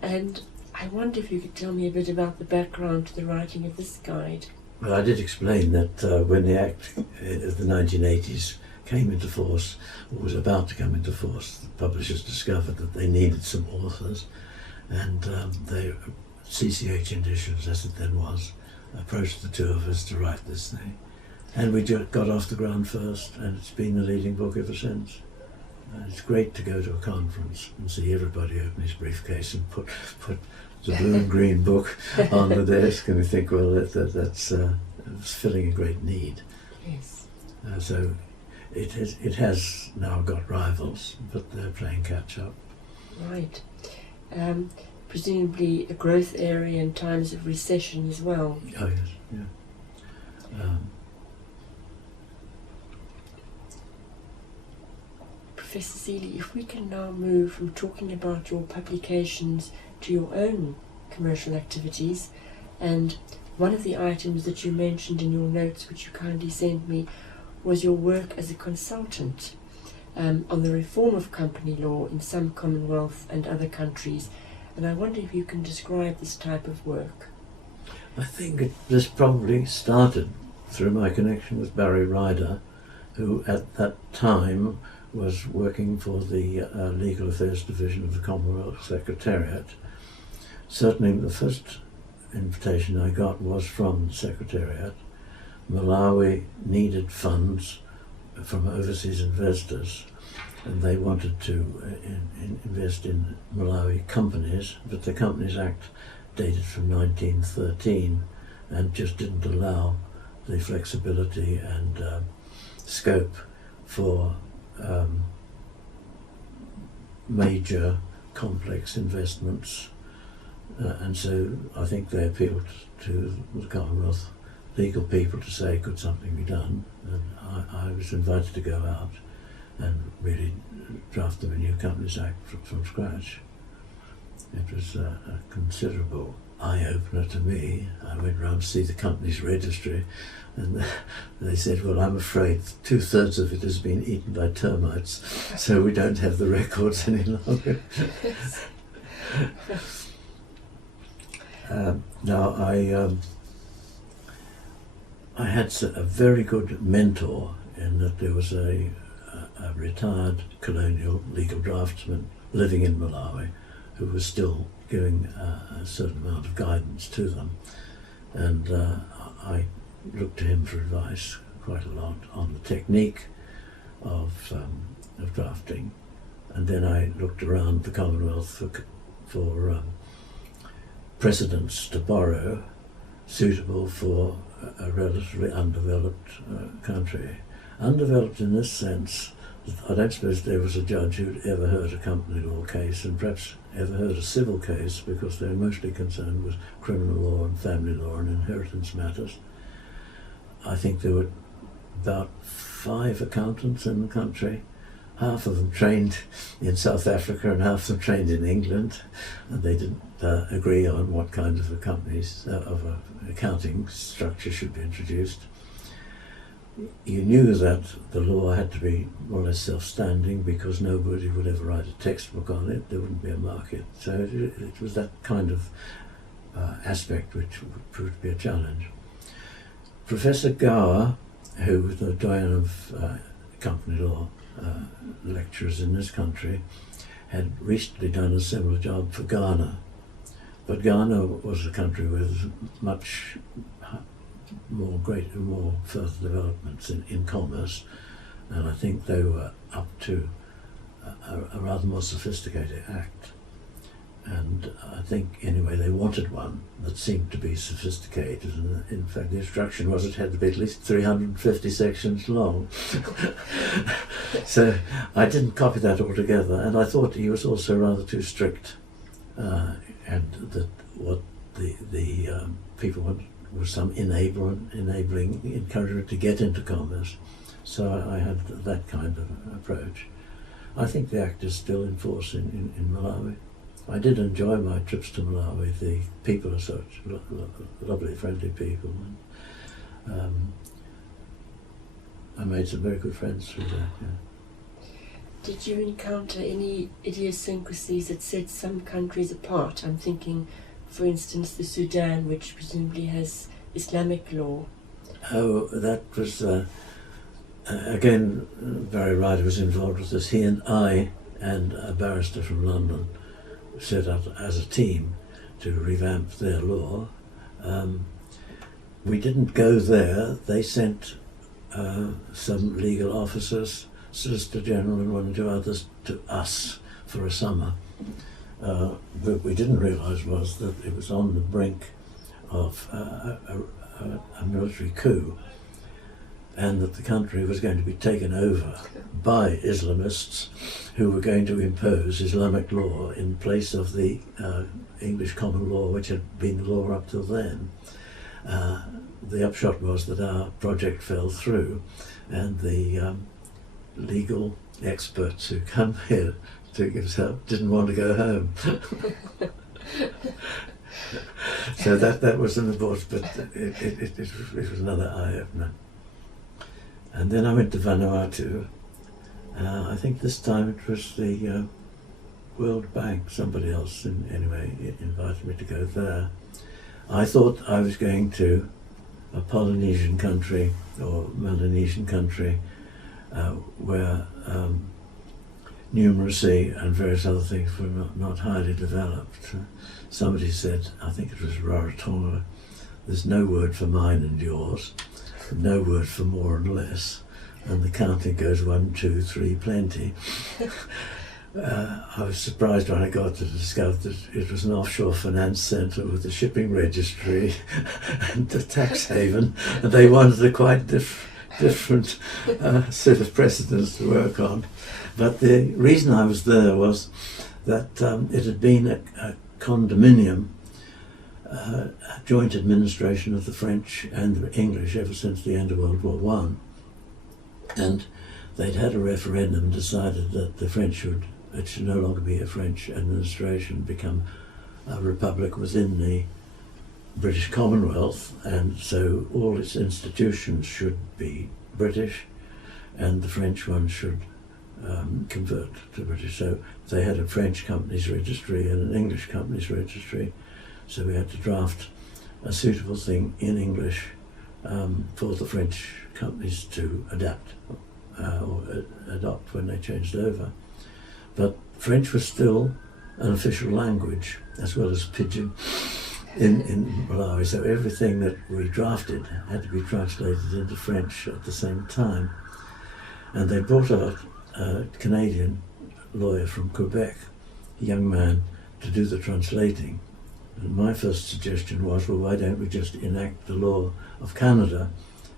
And I wonder if you could tell me a bit about the background to the writing of this guide. Well, I did explain that when the Act of the 1980s came into force, or was about to come into force, the publishers discovered that they needed some authors, and they, CCH Editions, as it then was, approached the two of us to write this thing. And we just got off the ground first, and it's been the leading book ever since. It's great to go to a conference and see everybody open his briefcase and put the blue and green book on the desk, and we think, well, that's it's filling a great need. Yes. So it has now got rivals, but they're playing catch up. Right. Presumably a growth area in times of recession as well. Oh yes, yeah. Professor Seeley, if we can now move from talking about your publications to your own commercial activities, and one of the items that you mentioned in your notes, which you kindly sent me, was your work as a consultant on the reform of company law in some Commonwealth and other countries. And I wonder if you can describe this type of work. I think this probably started through my connection with Barry Ryder, who at that time was working for the Legal Affairs Division of the Commonwealth Secretariat. Certainly the first invitation I got was from the Secretariat. Malawi needed funds from overseas investors, and they wanted to invest in Malawi companies, but the Companies Act dated from 1913 and just didn't allow the flexibility and scope for major complex investments, and so I think they appealed to the Commonwealth legal people to say, could something be done? And I was invited to go out and really draft them a new Companies Act from scratch. It was a considerable eye-opener to me. I went round to see the company's registry, and they said, well, I'm afraid 2/3 of it has been eaten by termites, so we don't have the records any longer. Now, I had a very good mentor in that there was a retired colonial legal draftsman living in Malawi who was still giving a certain amount of guidance to them, and I looked to him for advice quite a lot on the technique of drafting, and then I looked around the Commonwealth for precedents to borrow suitable for a relatively undeveloped country. Undeveloped in this sense, I don't suppose there was a judge who'd ever heard a company law case, and perhaps ever heard a civil case, because they're mostly concerned with criminal law and family law and inheritance matters. I think there were about 5 accountants in the country, half of them trained in South Africa and half of them trained in England, and they didn't agree on what kind of accounting structure should be introduced. You knew that the law had to be more or less self-standing because nobody would ever write a textbook on it. There wouldn't be a market. So it was that kind of aspect which proved to be a challenge. Professor Gower, who was the doyen of company law lecturers in this country, had recently done a similar job for Ghana. But Ghana was a country with much more further developments in commerce, and I think they were up to a rather more sophisticated act. And I think, anyway, they wanted one that seemed to be sophisticated, and in fact the instruction was it had to be at least 350 sections long. So I didn't copy that altogether, and I thought he was also rather too strict, and that what the people wanted was some enabling encouragement to get into commerce. So I had that kind of approach. I think the act is still in force in Malawi. I did enjoy my trips to Malawi. The people are such lovely, friendly people. And, I made some very good friends through that. Yeah. Did you encounter any idiosyncrasies that set some countries apart? I'm thinking, for instance, the Sudan, which presumably has Islamic law. Oh, that was, again, Barry Ryder was involved with this. He and I and a barrister from London set up as a team to revamp their law. We didn't go there. They sent some legal officers, Solicitor General and one or two others, to us for a summer. that we didn't realise was that it was on the brink of a military coup, and that the country was going to be taken over by Islamists who were going to impose Islamic law in place of the English common law, which had been the law up till then. The upshot was that our project fell through, and the legal experts who come here to give us help didn't want to go home. So that was an abort, but it was another eye-opener. And then I went to Vanuatu. I think this time it was the World Bank, somebody else anyway invited me to go there. I thought I was going to a Polynesian country or Melanesian country where numeracy and various other things were not highly developed. Somebody said, I think it was Rarotonga, there's no word for mine and yours, no word for more and less, and the counting goes 1, 2, 3, plenty. I was surprised when I got to discover that it was an offshore finance centre with a shipping registry and a tax haven, and they wanted a quite different set of precedents to work on. But the reason I was there was that it had been a condominium, a joint administration of the French and the English ever since the end of World War One, and they'd had a referendum and decided that the French it should no longer be a French administration, become a republic within the British Commonwealth, and so all its institutions should be British, and the French ones should convert to British. So they had a French company's registry and an English company's registry, so we had to draft a suitable thing in English for the French companies to adapt or adopt when they changed over. But French was still an official language, as well as Pidgin in Malawi, so everything that we drafted had to be translated into French at the same time. And they brought out a Canadian lawyer from Quebec, a young man, to do the translating. And my first suggestion was, well, why don't we just enact the law of Canada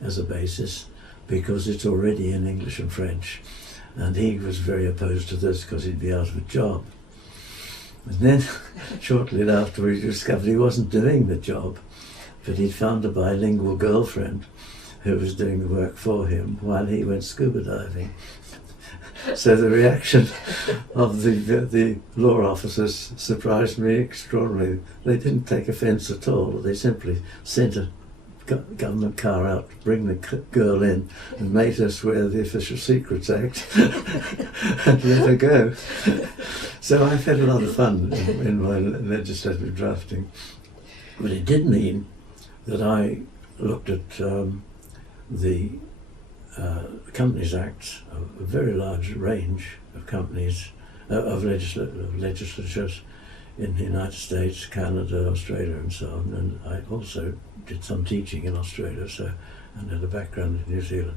as a basis, because it's already in English and French. And he was very opposed to this because he'd be out of a job. And then, shortly after, we discovered he wasn't doing the job, but he'd found a bilingual girlfriend who was doing the work for him while he went scuba diving. So the reaction of the law officers surprised me extraordinarily. They didn't take offence at all. They simply sent a government car out to bring the girl in and made her swear the Official Secrets Act and let her go. So I've had a lot of fun in my legislative drafting. But it did mean that I looked at the Companies Act, a very large range of companies, of legislatures in the United States, Canada, Australia and so on, and I also did some teaching in Australia, and had a background in New Zealand.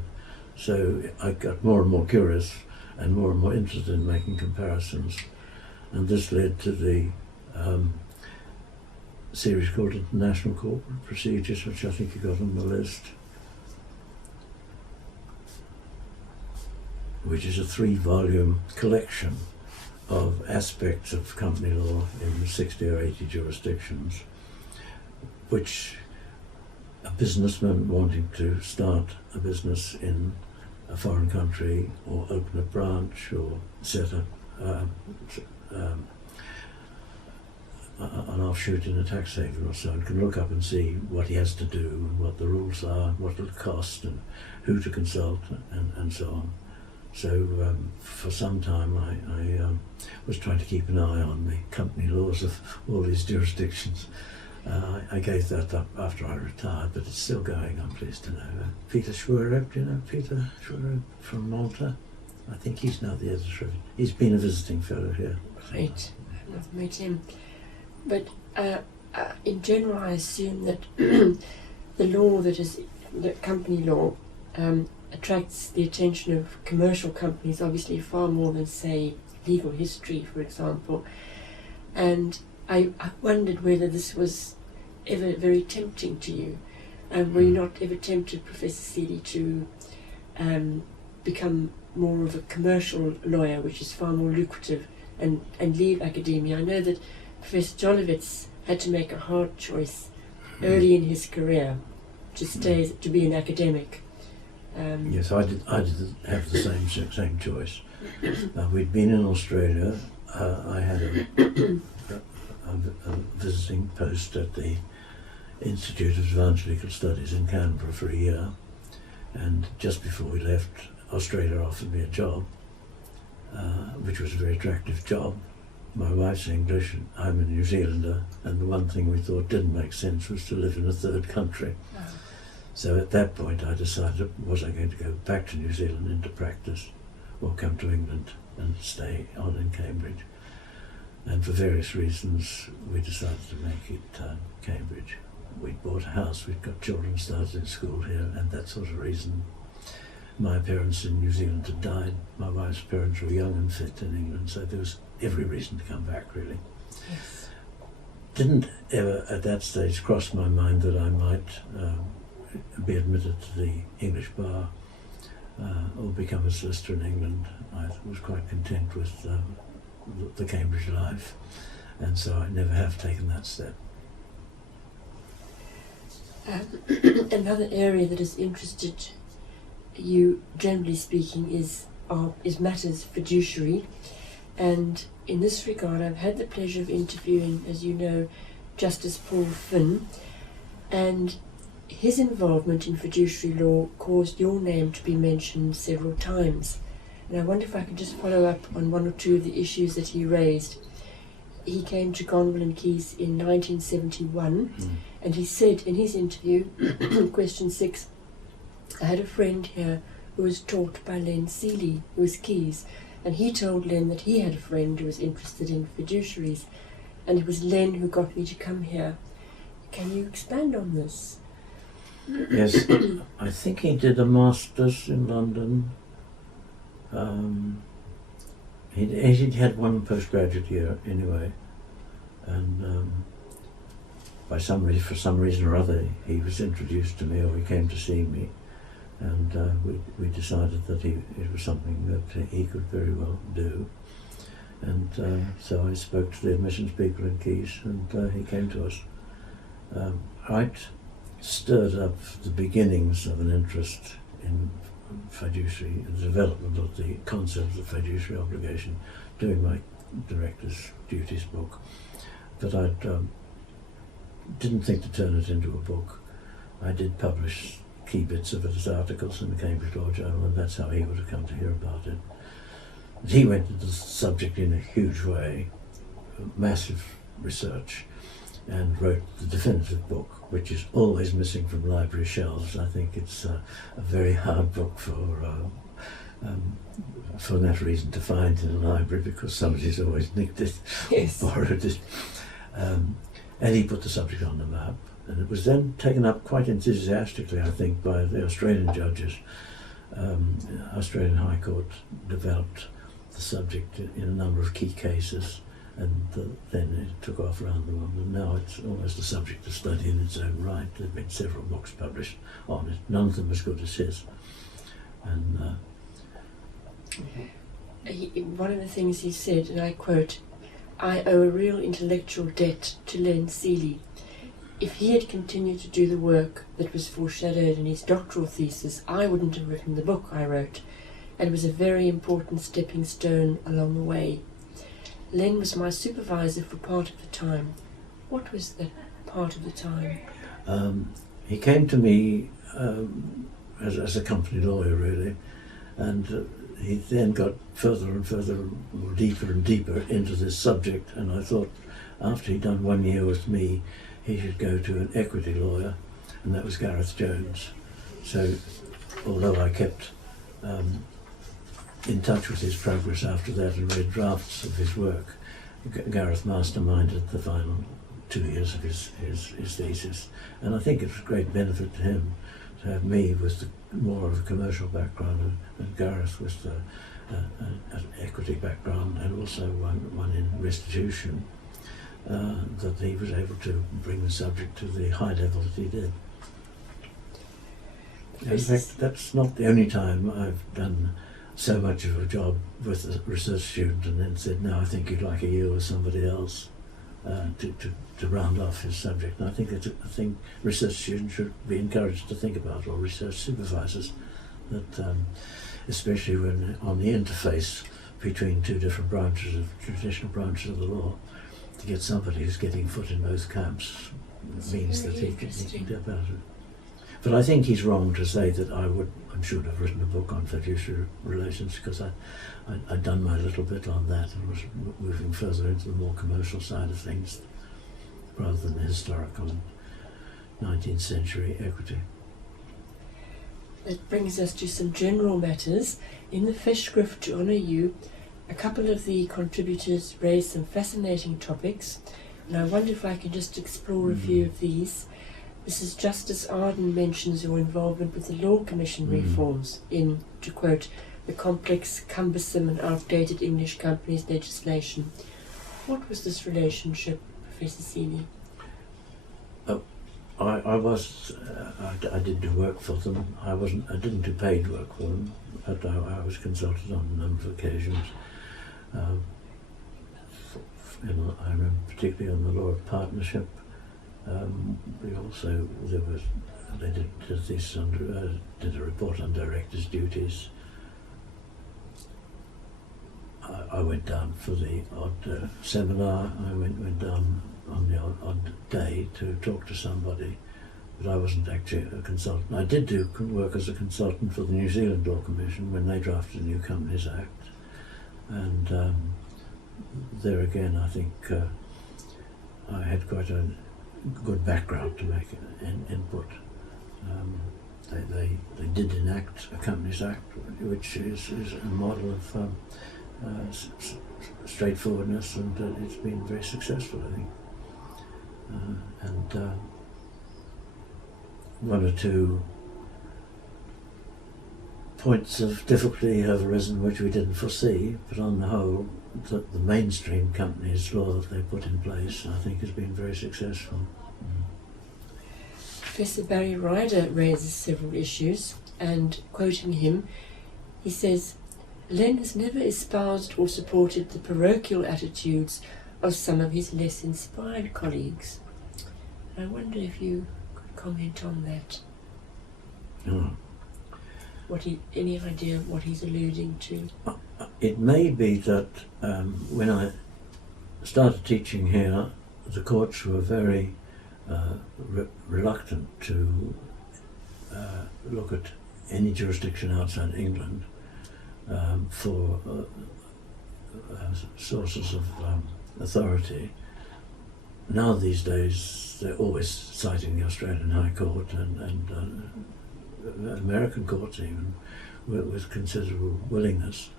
So I got more and more curious and more interested in making comparisons, and this led to the series called International Corporate Procedures, which I think you got on the list, which is a 3-volume collection of aspects of company law in 60 or 80 jurisdictions, which a businessman wanting to start a business in a foreign country or open a branch or set up an offshoot in a tax haven or so, and can look up and see what he has to do and what the rules are, what it'll cost and who to consult and so on. So for some time I was trying to keep an eye on the company laws of all these jurisdictions. I gave that up after I retired, but it's still going, I'm pleased to know. Peter Schwerup, do you know Peter Schwerup from Malta? I think he's now the editor of it. He's been a visiting fellow here. Right, I've met him. But in general I assume that the law that is, the company law, attracts the attention of commercial companies, obviously far more than, say, legal history, for example. And I wondered whether this was ever very tempting to you. Were you not ever tempted, Professor Seeley, to become more of a commercial lawyer, which is far more lucrative, and leave academia? I know that Professor Jolowitz had to make a hard choice early in his career to be an academic. Yes, I did have the same choice. We'd been in Australia. I had a visiting post at the Institute of Evangelical Studies in Canberra for a year, and just before we left, Australia offered me a job, which was a very attractive job. My wife's English, and I'm a New Zealander, and the one thing we thought didn't make sense was to live in a third country. So at that point I decided, was I going to go back to New Zealand into practice, or come to England and stay on in Cambridge? And for various reasons we decided to make it Cambridge. We'd bought a house, we'd got children started in school here, and that sort of reason. My parents in New Zealand had died. My wife's parents were young and fit in England, so there was every reason to come back, really. Yes. Didn't ever at that stage cross my mind that I might be admitted to the English bar or become a solicitor in England. I was quite content with the Cambridge life, and so I never have taken that step. Another area that has interested you, generally speaking, is matters fiduciary, and in this regard I've had the pleasure of interviewing, as you know, Justice Paul Finn, and his involvement in fiduciary law caused your name to be mentioned several times. And I wonder if I can just follow up on one or two of the issues that he raised. He came to Gonville and Caius in 1971, and he said in his interview, question 6, I had a friend here who was taught by Len Seeley, who was Caius, and he told Len that he had a friend who was interested in fiduciaries, and it was Len who got me to come here. Can you expand on this? Yes, I think he did a master's in London. He had one postgraduate year anyway, and for some reason or other, he was introduced to me, or he came to see me, and we decided that it was something that he could very well do, and so I spoke to the admissions people in Caius, and he came to us. Right, stirred up the beginnings of an interest in fiduciary, the development of the concept of fiduciary obligation, doing my director's duties book. But I didn't think to turn it into a book. I did publish key bits of it as articles in the Cambridge Law Journal, and that's how he would have come to hear about it. He went into the subject in a huge way, massive research, and wrote the definitive book, which is always missing from library shelves. I think it's a very hard book for that reason to find in a library, because somebody's always nicked it, Yes. or borrowed it. And he put the subject on the map, and it was then taken up quite enthusiastically, I think, by the Australian judges. Australian High Court developed the subject in a number of key cases, and then it took off around the world, and now it's almost a subject of study in its own right. There have been several books published on it, none of them as good as his. And one of the things he said, and I quote, I owe a real intellectual debt to Len Seeley. If he had continued to do the work that was foreshadowed in his doctoral thesis, I wouldn't have written the book I wrote, and it was a very important stepping stone along the way. Len was my supervisor for part of the time. What was that part of the time? He came to me as a company lawyer, really, and he then got further and further, deeper and deeper into this subject, and I thought after he'd done 1 year with me, he should go to an equity lawyer, and that was Gareth Jones. So although I kept in touch with his progress after that and read drafts of his work, Gareth masterminded the final 2 years of his thesis, and I think it was a great benefit to him to have me with more of a commercial background, and Gareth with an equity background, and also one in restitution. that he was able to bring the subject to the high level that he did. In fact, that's not the only time I've done so much of a job with a research student and then said, no, I think you'd like a year with somebody else to round off his subject. And I think that's a thing research students should be encouraged to think about, or research supervisors, that especially when on the interface between two different branches of traditional branches of the law, to get somebody who's getting foot in both camps means that he can do about it. But I think he's wrong to say that I should have written a book on fiduciary relations, because I'd done my little bit on that and was moving further into the more commercial side of things rather than the historical 19th century equity. That brings us to some general matters. In the Festschrift to honour you, a couple of the contributors raised some fascinating topics, and I wonder if I can just explore a few of these. Mrs. Justice Arden mentions your involvement with the Law Commission reforms in, to quote, the complex, cumbersome and outdated English companies legislation. What was this relationship, Professor Seeley? I did do work for them. I didn't do paid work for them, but I was consulted on a number of occasions. I remember particularly on the law of partnership. They did a report on directors' duties. I went down for the odd seminar. I went down on the odd day to talk to somebody, but I wasn't actually a consultant. I did do work as a consultant for the New Zealand Law Commission when they drafted the New Companies Act, and there again I think I had quite a good background to make an input. They did enact a Companies Act, which is a model of straightforwardness, and it's been very successful, I think. And one or two points of difficulty have arisen which we didn't foresee, but on the whole, the mainstream companies law that they put in place, I think, has been very successful. Professor Barry Ryder raises several issues, and quoting him, he says, Len has never espoused or supported the parochial attitudes of some of his less inspired colleagues. I wonder if you could comment on that. Oh. Any idea of what he's alluding to? It may be that when I started teaching here, the courts were very reluctant to look at any jurisdiction outside England for sources of authority. Now these days they're always citing the Australian High Court and American courts even with considerable willingness.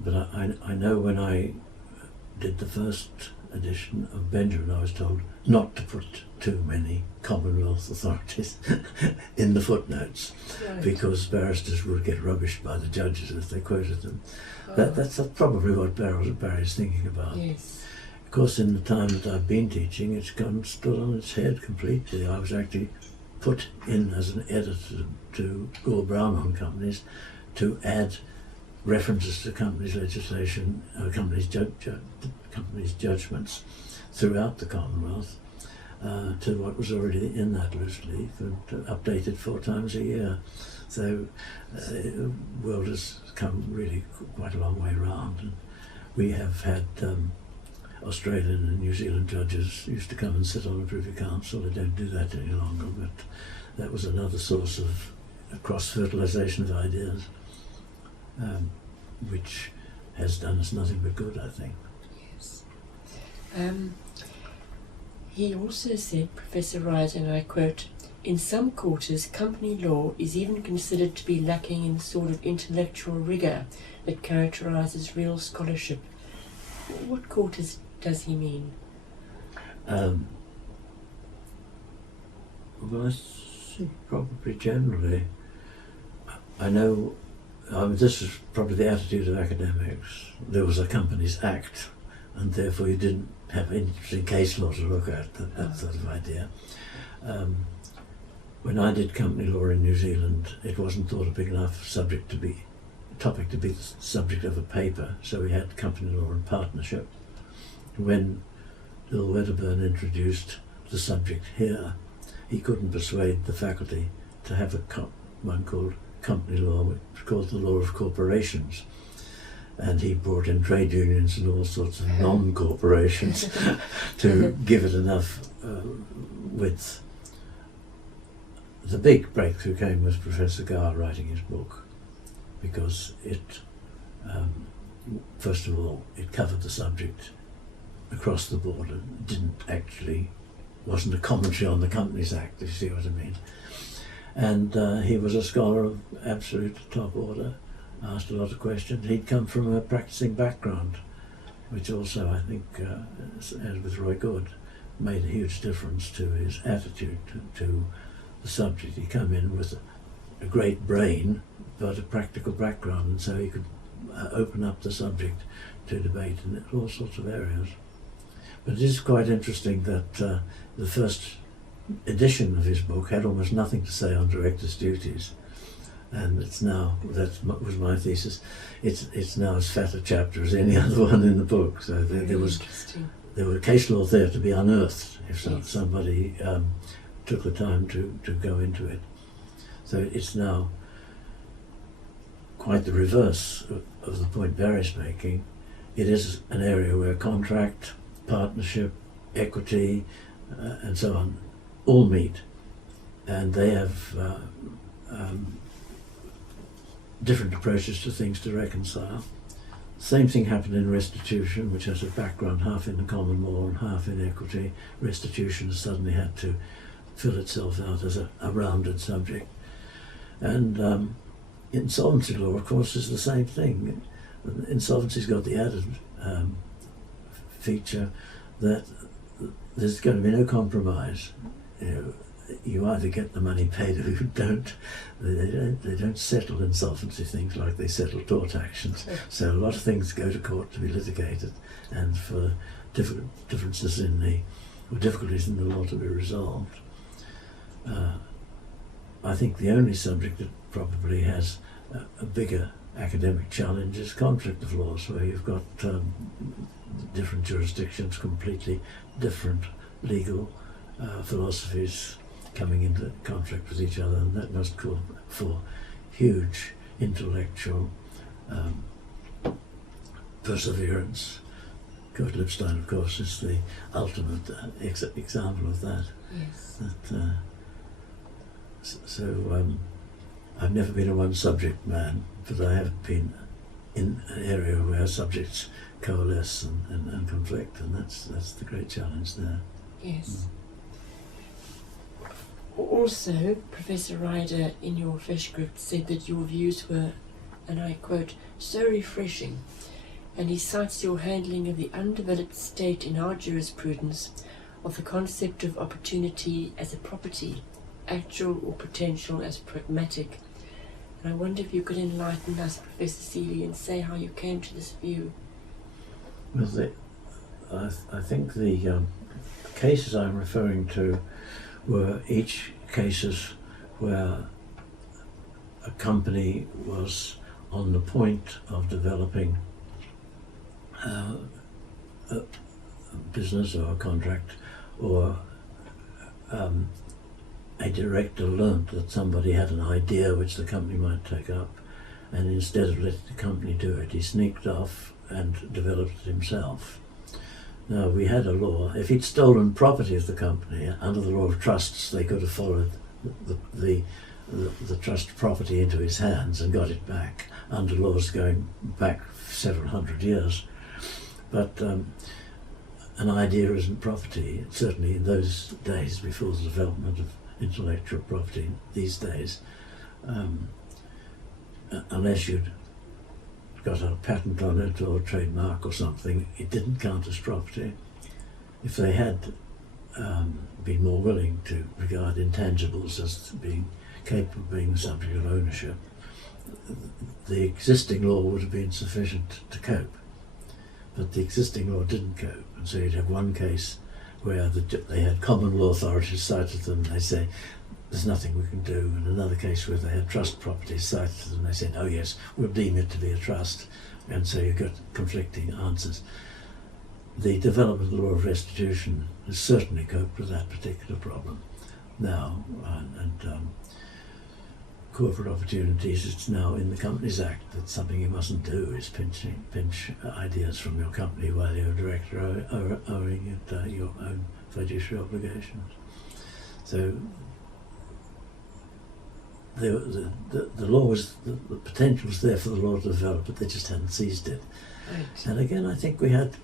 But I know when I did the first edition of Benjamin, I was told not to put too many Commonwealth authorities in the footnotes, right, because barristers would get rubbished by the judges if they quoted them. Oh. That's probably what Barry's thinking about. Yes. Of course, in the time that I've been teaching, it's stood on its head completely. I was actually put in as an editor to Gore Brown on companies to add references to companies legislation, companies judgments throughout the Commonwealth to what was already in that loose leaf and updated 4 times a year. So the world has come really quite a long way round. And we have had Australian and New Zealand judges used to come and sit on the Privy Council. They don't do that any longer, but that was another source of cross-fertilisation of ideas, which has done us nothing but good, I think. Yes. He also said, Professor Ryder, and I quote, in some quarters, company law is even considered to be lacking in the sort of intellectual rigour that characterises real scholarship. What quarters does he mean? Well, I think probably generally. I know, this is probably the attitude of academics. There was a Companies Act and therefore you didn't have interesting case law to look at, that sort of idea. When I did company law in New Zealand, it wasn't thought a big enough topic to be the subject of a paper, so we had company law and partnership. When Bill Wedderburn introduced the subject here, he couldn't persuade the faculty to have one called company law, which was called the law of corporations. And he brought in trade unions and all sorts of non-corporations to give it enough width. The big breakthrough came with Professor Garr writing his book, because it, first of all, it covered the subject across the board and wasn't a commentary on the Companies Act, if you see what I mean. And he was a scholar of absolute top order, asked a lot of questions. He'd come from a practicing background, which also, I think, as with Roy Good, made a huge difference to his attitude to the subject. He came in with a great brain, but a practical background, and so he could open up the subject to debate in all sorts of areas. But it is quite interesting that the first edition of his book had almost nothing to say on directors' duties, and it's now, that was my thesis, it's now as fat a chapter as any other one in the book. So there were case law there to be unearthed if somebody took the time to go into it. So it's now quite the reverse of the point Barry's making. It is an area where contract, partnership, equity, and so on all meet, and they have different approaches to things to reconcile. Same thing happened in restitution, which has a background half in the common law and half in equity. Restitution has suddenly had to fill itself out as a rounded subject. And insolvency law, of course, is the same thing. Insolvency's got the added feature that there's going to be no compromise. You either get the money paid or you don't. They don't settle insolvency things like they settle tort actions. So a lot of things go to court to be litigated, and for differences or difficulties in the law to be resolved. I think the only subject that probably has a bigger academic challenge is conflict of laws, where you've got different jurisdictions, completely different legal philosophies coming into conflict with each other, and that must call for huge intellectual perseverance. Kurt Lipstein, of course, is the ultimate example of that. Yes. I've never been a one-subject man, but I have been in an area where subjects coalesce and conflict, and that's the great challenge there. Yes. Also, Professor Ryder, in your Festschrift, said that your views were, and I quote, so refreshing, and he cites your handling of the undeveloped state in our jurisprudence of the concept of opportunity as a property, actual or potential as pragmatic. And I wonder if you could enlighten us, Professor Seeley, and say how you came to this view. Well, I think the cases I'm referring to were each cases where a company was on the point of developing a business or a contract, or a director learnt that somebody had an idea which the company might take up, and instead of letting the company do it, he sneaked off and developed it himself. Now, we had a law. If he'd stolen property of the company, under the law of trusts, they could have followed the trust property into his hands and got it back, under laws going back several hundred years. But an idea isn't property, certainly in those days before the development of intellectual property these days, unless you'd got a patent on it or a trademark or something, it didn't count as property. If they had been more willing to regard intangibles as being capable of being the subject of ownership, the existing law would have been sufficient to cope. but the existing law didn't cope. And so you'd have one case where they had common law authorities cited them, and they say, there's nothing we can do, and another case where they had trust property cited to them, they said, oh yes, we'll deem it to be a trust, and so you got conflicting answers. The development of the law of restitution has certainly coped with that particular problem now, and corporate opportunities, it's now in the Companies Act that something you mustn't do is pinch ideas from your company while you're a director owing it your own fiduciary obligations. So the law was, the potential was there for the law to develop, but they just hadn't seized it. Right. And again, I think we had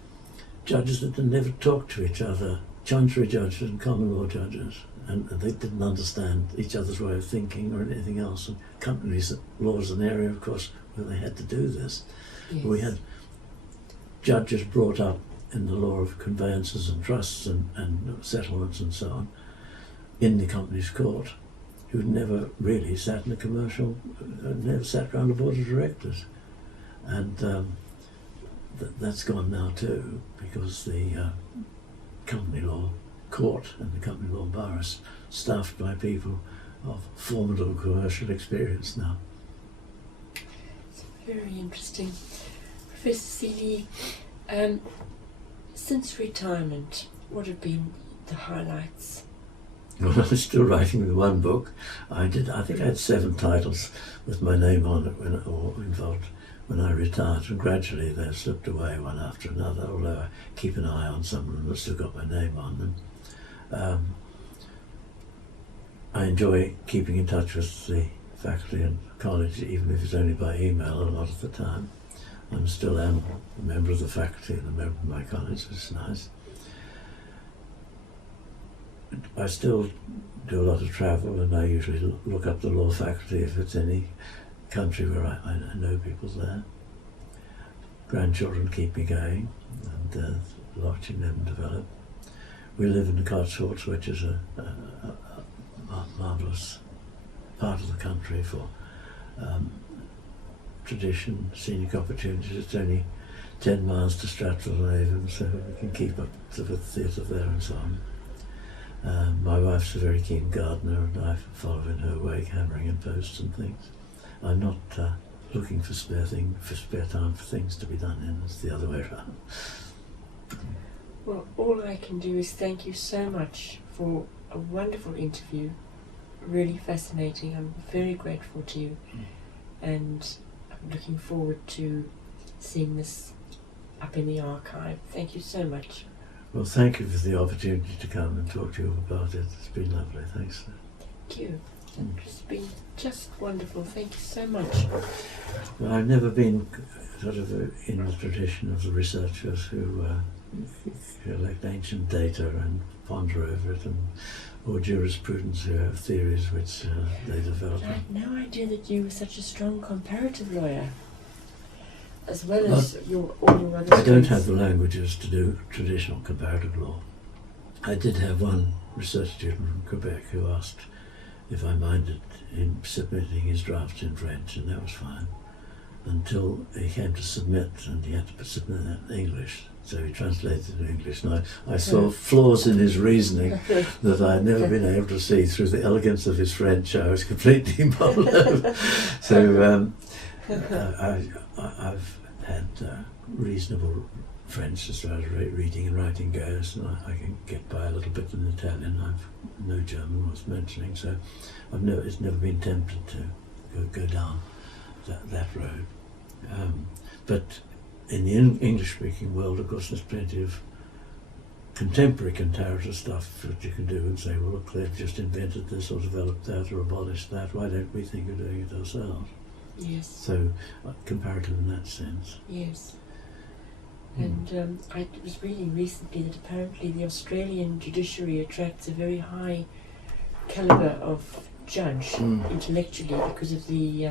judges that had never talked to each other, chancery judges and common law judges, and they didn't understand each other's way of thinking or anything else. And companies law is an area, of course, where they had to do this. Yes. We had judges brought up in the law of conveyances and trusts and settlements and so on in the company's court, who'd never really sat in a commercial, never sat around a board of directors. And that's gone now too, because the company law court and the company law bar is staffed by people of formidable commercial experience now. It's very interesting. Professor Seeley, since retirement, what have been the highlights? Well, I'm still writing the one book. I think I had 7 titles with my name on it involved when I retired, and gradually they've slipped away one after another, although I keep an eye on some of them that still got my name on them. I enjoy keeping in touch with the faculty and college, even if it's only by email a lot of the time. I still am a member of the faculty and a member of my college, which is nice. I still do a lot of travel, and I usually look up the law faculty if it's any country where I know people there. Grandchildren keep me going, and watching them develop. We live in the Cotswolds, which is a marvellous part of the country for tradition, scenic opportunities. It's only 10 miles to Stratford-on-Avon, so we can keep up with the theatre there and so on. My wife's a very keen gardener, and I follow in her wake, hammering in posts and things. I'm not looking for spare time for things to be done in. It's the other way around. Well, all I can do is thank you so much for a wonderful interview. Really fascinating. I'm very grateful to you, and I'm looking forward to seeing this up in the archive. Thank you so much. Well, thank you for the opportunity to come and talk to you about it. It's been lovely. Thanks. Thank you. It's been just wonderful. Thank you so much. Well, I've never been sort of in the tradition of the researchers who collect ancient data and ponder over it, or jurisprudence who have theories which they develop. I had no idea that you were such a strong comparative lawyer, as well as all your other I don't skills. have the languages to do traditional comparative law. I did have one research student from Quebec who asked if I minded him submitting his drafts in French, and that was fine, until he came to submit, and he had to submit that in English. So he translated it in English, and I saw flaws in his reasoning that I had never been able to see through the elegance of his French. I was completely bowled over. So I've had reasonable French as far as reading and writing goes, and I can get by a little bit in Italian. I've no German worth mentioning, so it's never been tempted to go down that road. But in the English-speaking world, of course, there's plenty of contemporary comparative stuff that you can do and say, well, look, they've just invented this or developed that or abolished that. Why don't we think of doing it ourselves? Yes. So, comparative in that sense. Yes. And it was reading recently that apparently the Australian judiciary attracts a very high calibre of judge intellectually because of the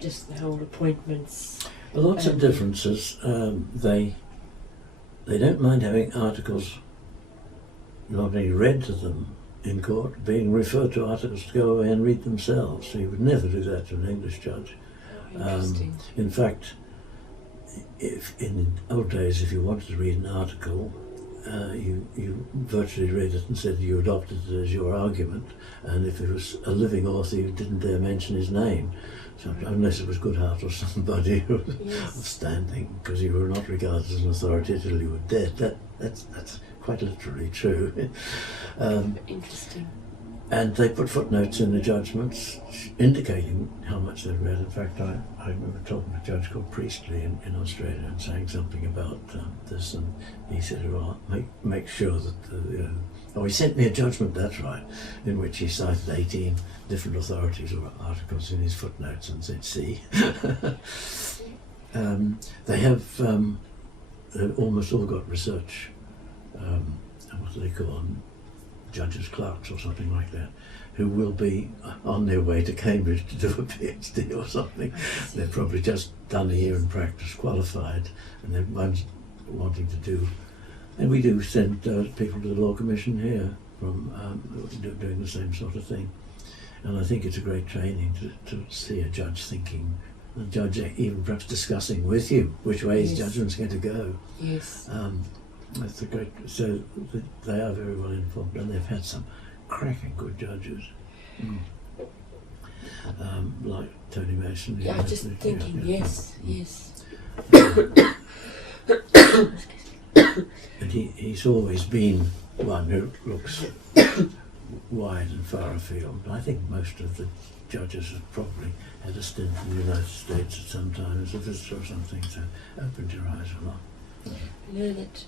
just the whole appointments. Lots of differences. They don't mind having articles not only read to them in court, being referred to articles to go away and read themselves. So you would never do that to an English judge. Oh, interesting. In fact, if in old days, if you wanted to read an article, you virtually read it and said you adopted it as your argument, and if it was a living author, you didn't dare mention his name, so, unless it was Goodhart or somebody of standing, because you were not regarded as an authority until you were dead. That's quite literally true. Interesting. And they put footnotes in the judgments indicating how much they'd read. In fact, I remember talking to a judge called Priestley in Australia and saying something about this, and he said, well, make sure that he sent me a judgment, that's right, in which he cited 18 different authorities or articles in his footnotes and said, see. They have they've almost all got research, what do they call them? Judges, clerks or something like that, who will be on their way to Cambridge to do a PhD or something. They're probably just done a year in practice, qualified, and they're wanting to do. And we do send people to the Law Commission here from doing the same sort of thing. And I think it's a great training to see a judge thinking, a judge even perhaps discussing with you which way his judgment's going to go. Yes. That's a great. So they are very well informed, and they've had some cracking good judges, like Tony Mason. Yeah, I'm just thinking. Yes. And he's always been one who looks wide and far afield. I think most of the judges have probably had a stint in the United States at some time as a visitor or something, so opened your eyes a lot. I know that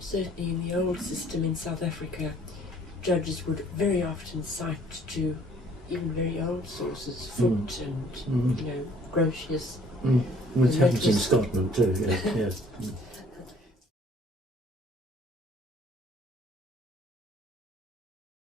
certainly in the old system in South Africa, judges would very often cite to even very old sources, Foote and Grotius. Which happens in Scotland too. Yes.